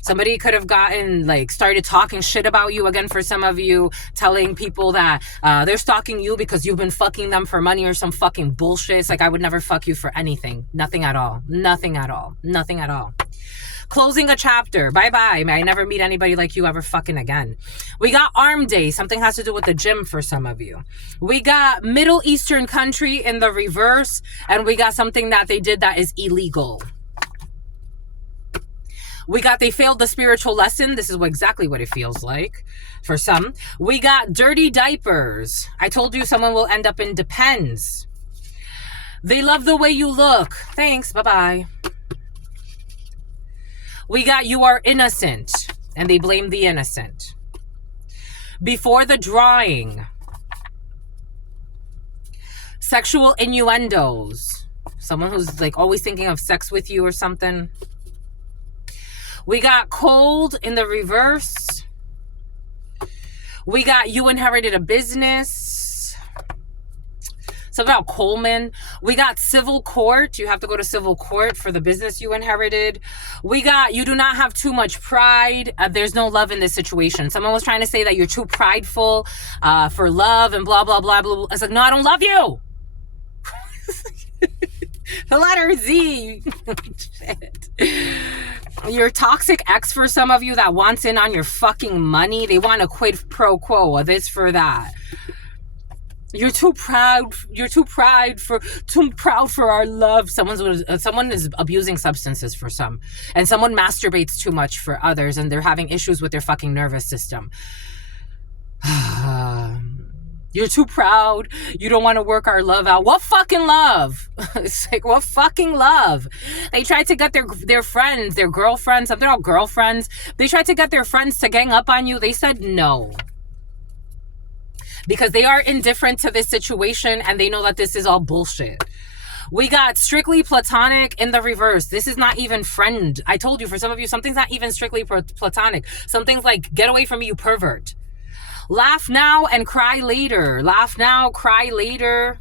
Somebody could have gotten, like, started talking shit about you again for some of you, telling people that they're stalking you because you've been fucking them for money or some fucking bullshit. It's like, I would never fuck you for anything. Nothing at all. Nothing at all. Nothing at all. Closing a chapter. Bye-bye. May I never meet anybody like you ever fucking again. We got arm day. Something has to do with the gym for some of you. We got Middle Eastern country in the reverse. And we got something that they did that is illegal. We got they failed the spiritual lesson. This is exactly what it feels like for some. We got dirty diapers. I told you someone will end up in depends. They love the way you look. Thanks. Bye-bye. We got you are innocent. And they blame the innocent. Before the drawing. Sexual innuendos. Someone who's like always thinking of sex with you or something. We got cold in the reverse. We got you inherited a business. Something about Coleman. We got civil court. You have to go to civil court for the business you inherited. We got you do not have too much pride. There's no love in this situation. Someone was trying to say that you're too prideful for love and blah, blah, blah, blah. I was like, no, I don't love you. The letter Z. Shit. Your toxic ex for some of you that wants in on your fucking money. They want a quid pro quo of this for that. You're too proud. You're too proud for our love. Someone is abusing substances for some. And someone masturbates too much for others. And they're having issues with their fucking nervous system. You're too proud. You don't want to work our love out. What fucking love? It's like, what fucking love? They tried to get their friends, their girlfriends. They're all girlfriends. They tried to get their friends to gang up on you. They said no. Because they are indifferent to this situation and they know that this is all bullshit. We got strictly platonic in the reverse. This is not even friend. I told you, for some of you, something's not even strictly platonic. Something's like, get away from me, you pervert. Laugh now and cry later. Laugh now, cry later.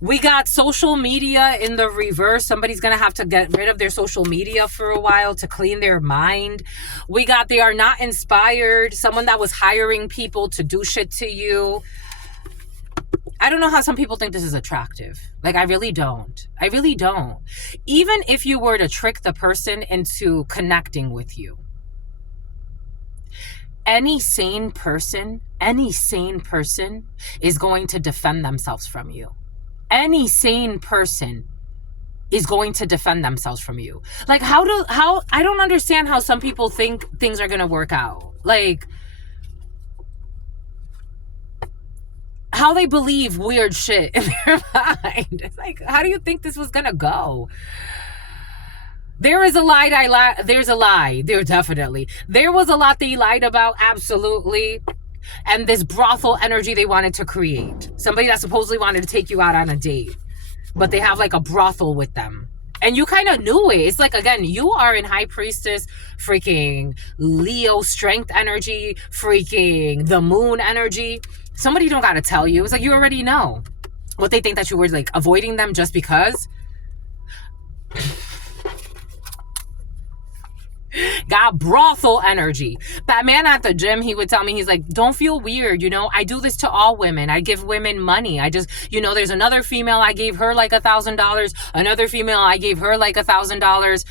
We got social media in the reverse. Somebody's going to have to get rid of their social media for a while to clean their mind. We got they are not inspired. Someone that was hiring people to do shit to you. I don't know how some people think this is attractive. Like, I really don't. I really don't. Even if you were to trick the person into connecting with you, any sane person is going to defend themselves from you. Any sane person is going to defend themselves from you. Like, how I don't understand how some people think things are going to work out. Like, how they believe weird shit in their mind. It's like, how do you think this was going to go? There is a lie. There's a lie. There was a lot they lied about. Absolutely. And this brothel energy they wanted to create. Somebody that supposedly wanted to take you out on a date, but they have like a brothel with them. And you kind of knew it. It's like, again, you are in High Priestess, freaking Leo strength energy, freaking the moon energy. Somebody don't got to tell you. It's like, you already know. What, they think that you were like avoiding them just because? Got brothel energy. That man at the gym, he would tell me, he's like, don't feel weird, you know, I do this to all women. I give women money. I just, you know, there's another female, I gave her like $1,000. Another female, I gave her like $1,000.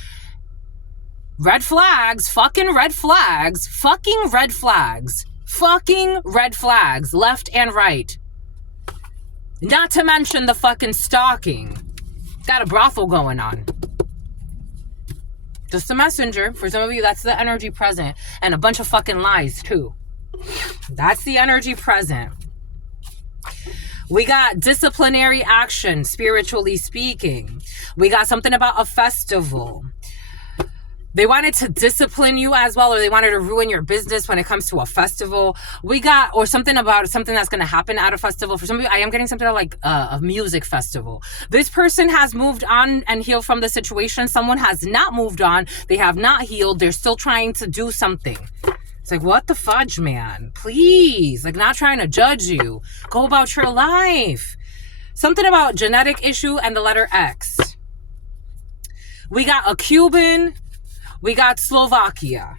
Red flags, fucking red flags, fucking red flags, fucking red flags, left and right. Not to mention the fucking stalking. Got a brothel going on. Just a messenger. For some of you, that's the energy present. And a bunch of fucking lies, too. That's the energy present. We got disciplinary action, spiritually speaking. We got something about a festival. They wanted to discipline you as well, or they wanted to ruin your business when it comes to a festival. We got, or something about something that's going to happen at a festival. For some of you, I am getting something like a music festival. This person has moved on and healed from the situation. Someone has not moved on. They have not healed. They're still trying to do something. It's like, what the fudge, man? Please, like, not trying to judge you. Go about your life. Something about genetic issue and the letter X. We got a Cuban. We got Slovakia.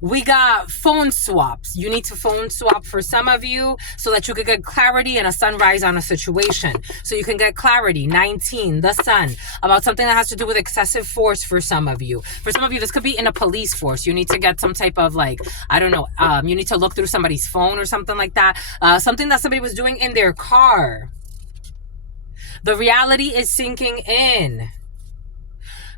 We got phone swaps. You need to phone swap for some of you so that you could get clarity and a sunrise on a situation. So you can get clarity. 19, the sun, about something that has to do with excessive force for some of you. For some of you, this could be in a police force. You need to get some type of like, I don't know, you need to look through somebody's phone or something like that. Something that somebody was doing in their car. The reality is sinking in.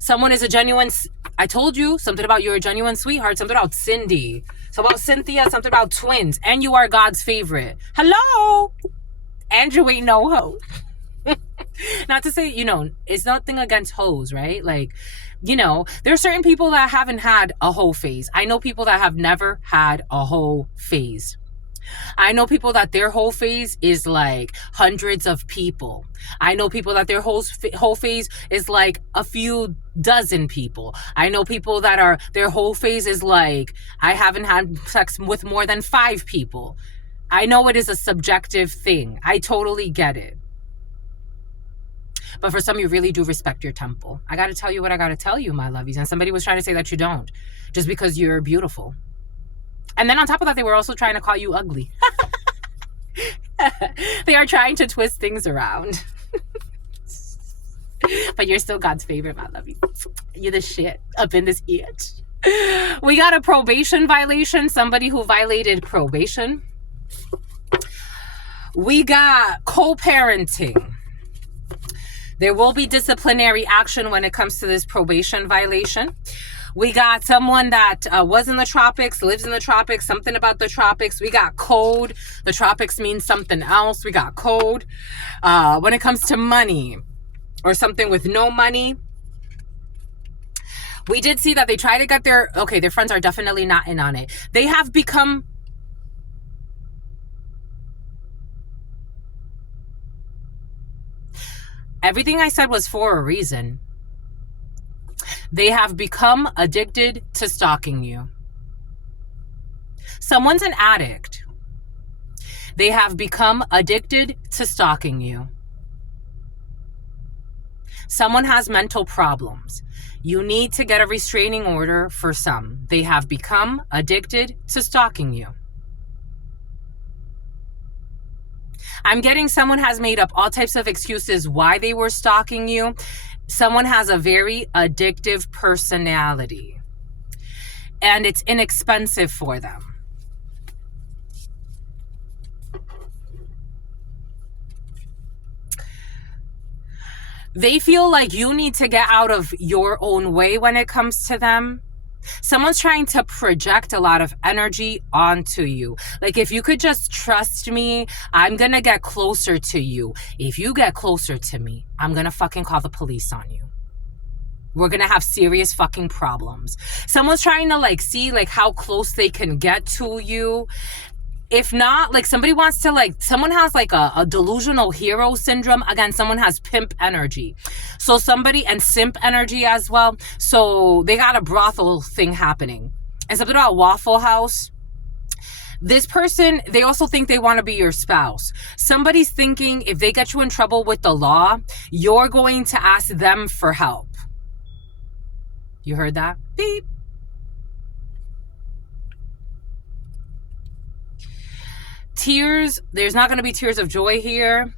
Someone is a genuine, I told you, something about you're a genuine sweetheart, something about Cindy, something about Cynthia, something about twins, and you are God's favorite. Hello? Andrew ain't no hoe. Not to say, you know, it's nothing against hoes, right? Like, you know, there are certain people that haven't had a hoe phase. I know people that have never had a hoe phase. I know people that their whole phase is like hundreds of people. I know people that their whole phase is like a few dozen people. I know people that are their whole phase is like, I haven't had sex with more than 5 people. I know it is a subjective thing. I totally get it. But for some, you really do respect your temple. I got to tell you what I got to tell you, my lovies. And somebody was trying to say that you don't, just because you're beautiful. And then on top of that, they were also trying to call you ugly. They are trying to twist things around. But you're still God's favorite, my lovey. You're the shit up in this itch. We got a probation violation. Somebody who violated probation. We got co-parenting. There will be disciplinary action when it comes to this probation violation. We got someone that was in the tropics, lives in the tropics, something about the tropics. We got code. The tropics means something else. We got code. When it comes to money or something with no money, we did see that they try to get their friends are definitely not in on it. They have become... Everything I said was for a reason. They have become addicted to stalking you. Someone's an addict. They have become addicted to stalking you. Someone has mental problems. You need to get a restraining order for some. They have become addicted to stalking you. I'm getting someone has made up all types of excuses why they were stalking you. Someone has a very addictive personality, and it's inexpensive for them. They feel like you need to get out of your own way when it comes to them. Someone's trying to project a lot of energy onto you. Like, if you could just trust me, I'm gonna get closer to you. If you get closer to me, I'm gonna fucking call the police on you. We're gonna have serious fucking problems. Someone's trying to like see like how close they can get to you. If not, like somebody wants to like, someone has like a delusional hero syndrome. Again, someone has pimp energy. So somebody, and simp energy as well. So they got a brothel thing happening. And something about Waffle House. This person, they also think they want to be your spouse. Somebody's thinking if they get you in trouble with the law, you're going to ask them for help. You heard that? Beep. Tears, there's not going to be tears of joy here.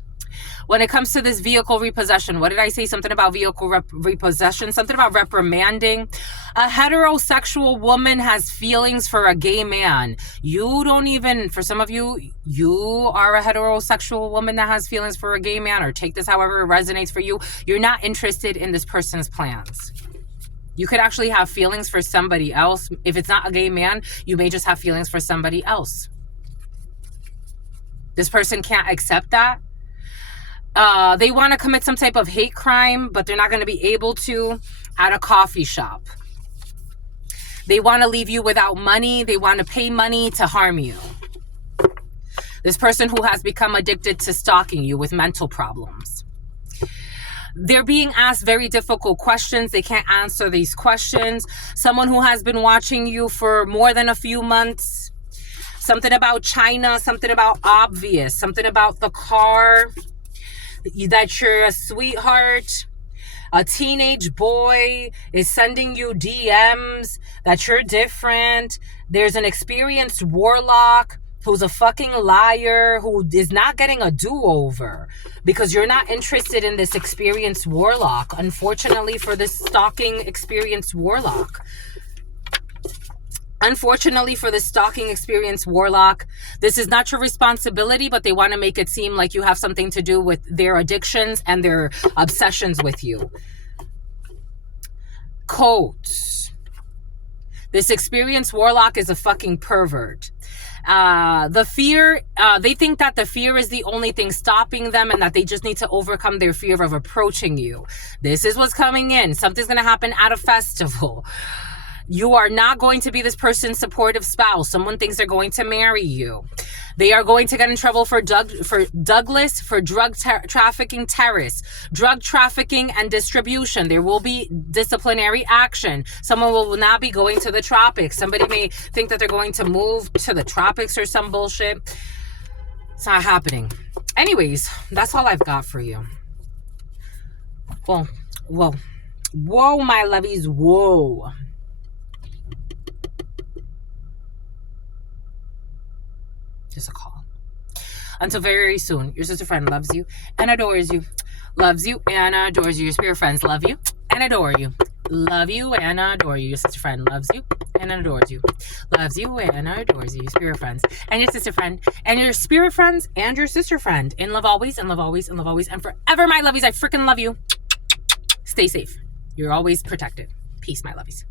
When it comes to this vehicle repossession, what did I say? Something about vehicle repossession, something about reprimanding. A heterosexual woman has feelings for a gay man. You don't even, for some of you, you are a heterosexual woman that has feelings for a gay man, or take this however it resonates for you. You're not interested in this person's plans. You could actually have feelings for somebody else. If it's not a gay man, you may just have feelings for somebody else. This person can't accept that. They want to commit some type of hate crime, but they're not going to be able to at a coffee shop. They want to leave you without money. They want to pay money to harm you. This person who has become addicted to stalking you with mental problems. They're being asked very difficult questions. They can't answer these questions. Someone who has been watching you for more than a few months. Something about China, something about obvious, something about the car, that you're a sweetheart. A teenage boy is sending you DMs, that you're different. There's an experienced warlock who's a fucking liar, who is not getting a do-over because you're not interested in this experienced warlock. Unfortunately for this stalking experienced warlock. Unfortunately for the stalking experienced warlock, this is not your responsibility, but they want to make it seem like you have something to do with their addictions and their obsessions with you. Quotes. This experienced warlock is a fucking pervert. The fear, they think that the fear is the only thing stopping them and that they just need to overcome their fear of approaching you. This is what's coming in. Something's going to happen at a festival. You are not going to be this person's supportive spouse. Someone thinks they're going to marry you. They are going to get in trouble for drug trafficking terrorists, drug trafficking and distribution. There will be disciplinary action. Someone will not be going to the tropics. Somebody may think that they're going to move to the tropics or some bullshit. It's not happening. Anyways, that's all I've got for you. Whoa, my lovies, whoa. Just a call. Until very soon, your sister friend loves you and adores you. Loves you and adores you. Your spirit friends love you and adore you. Love you and adore you. Your sister friend loves you and adores you. Loves you and adores you. Your spirit friends and your sister friend and your spirit friends and your sister friend. In love always, and love always, and love always, and forever, my lovies. I freaking love you. Stay safe. You're always protected. Peace, my lovies.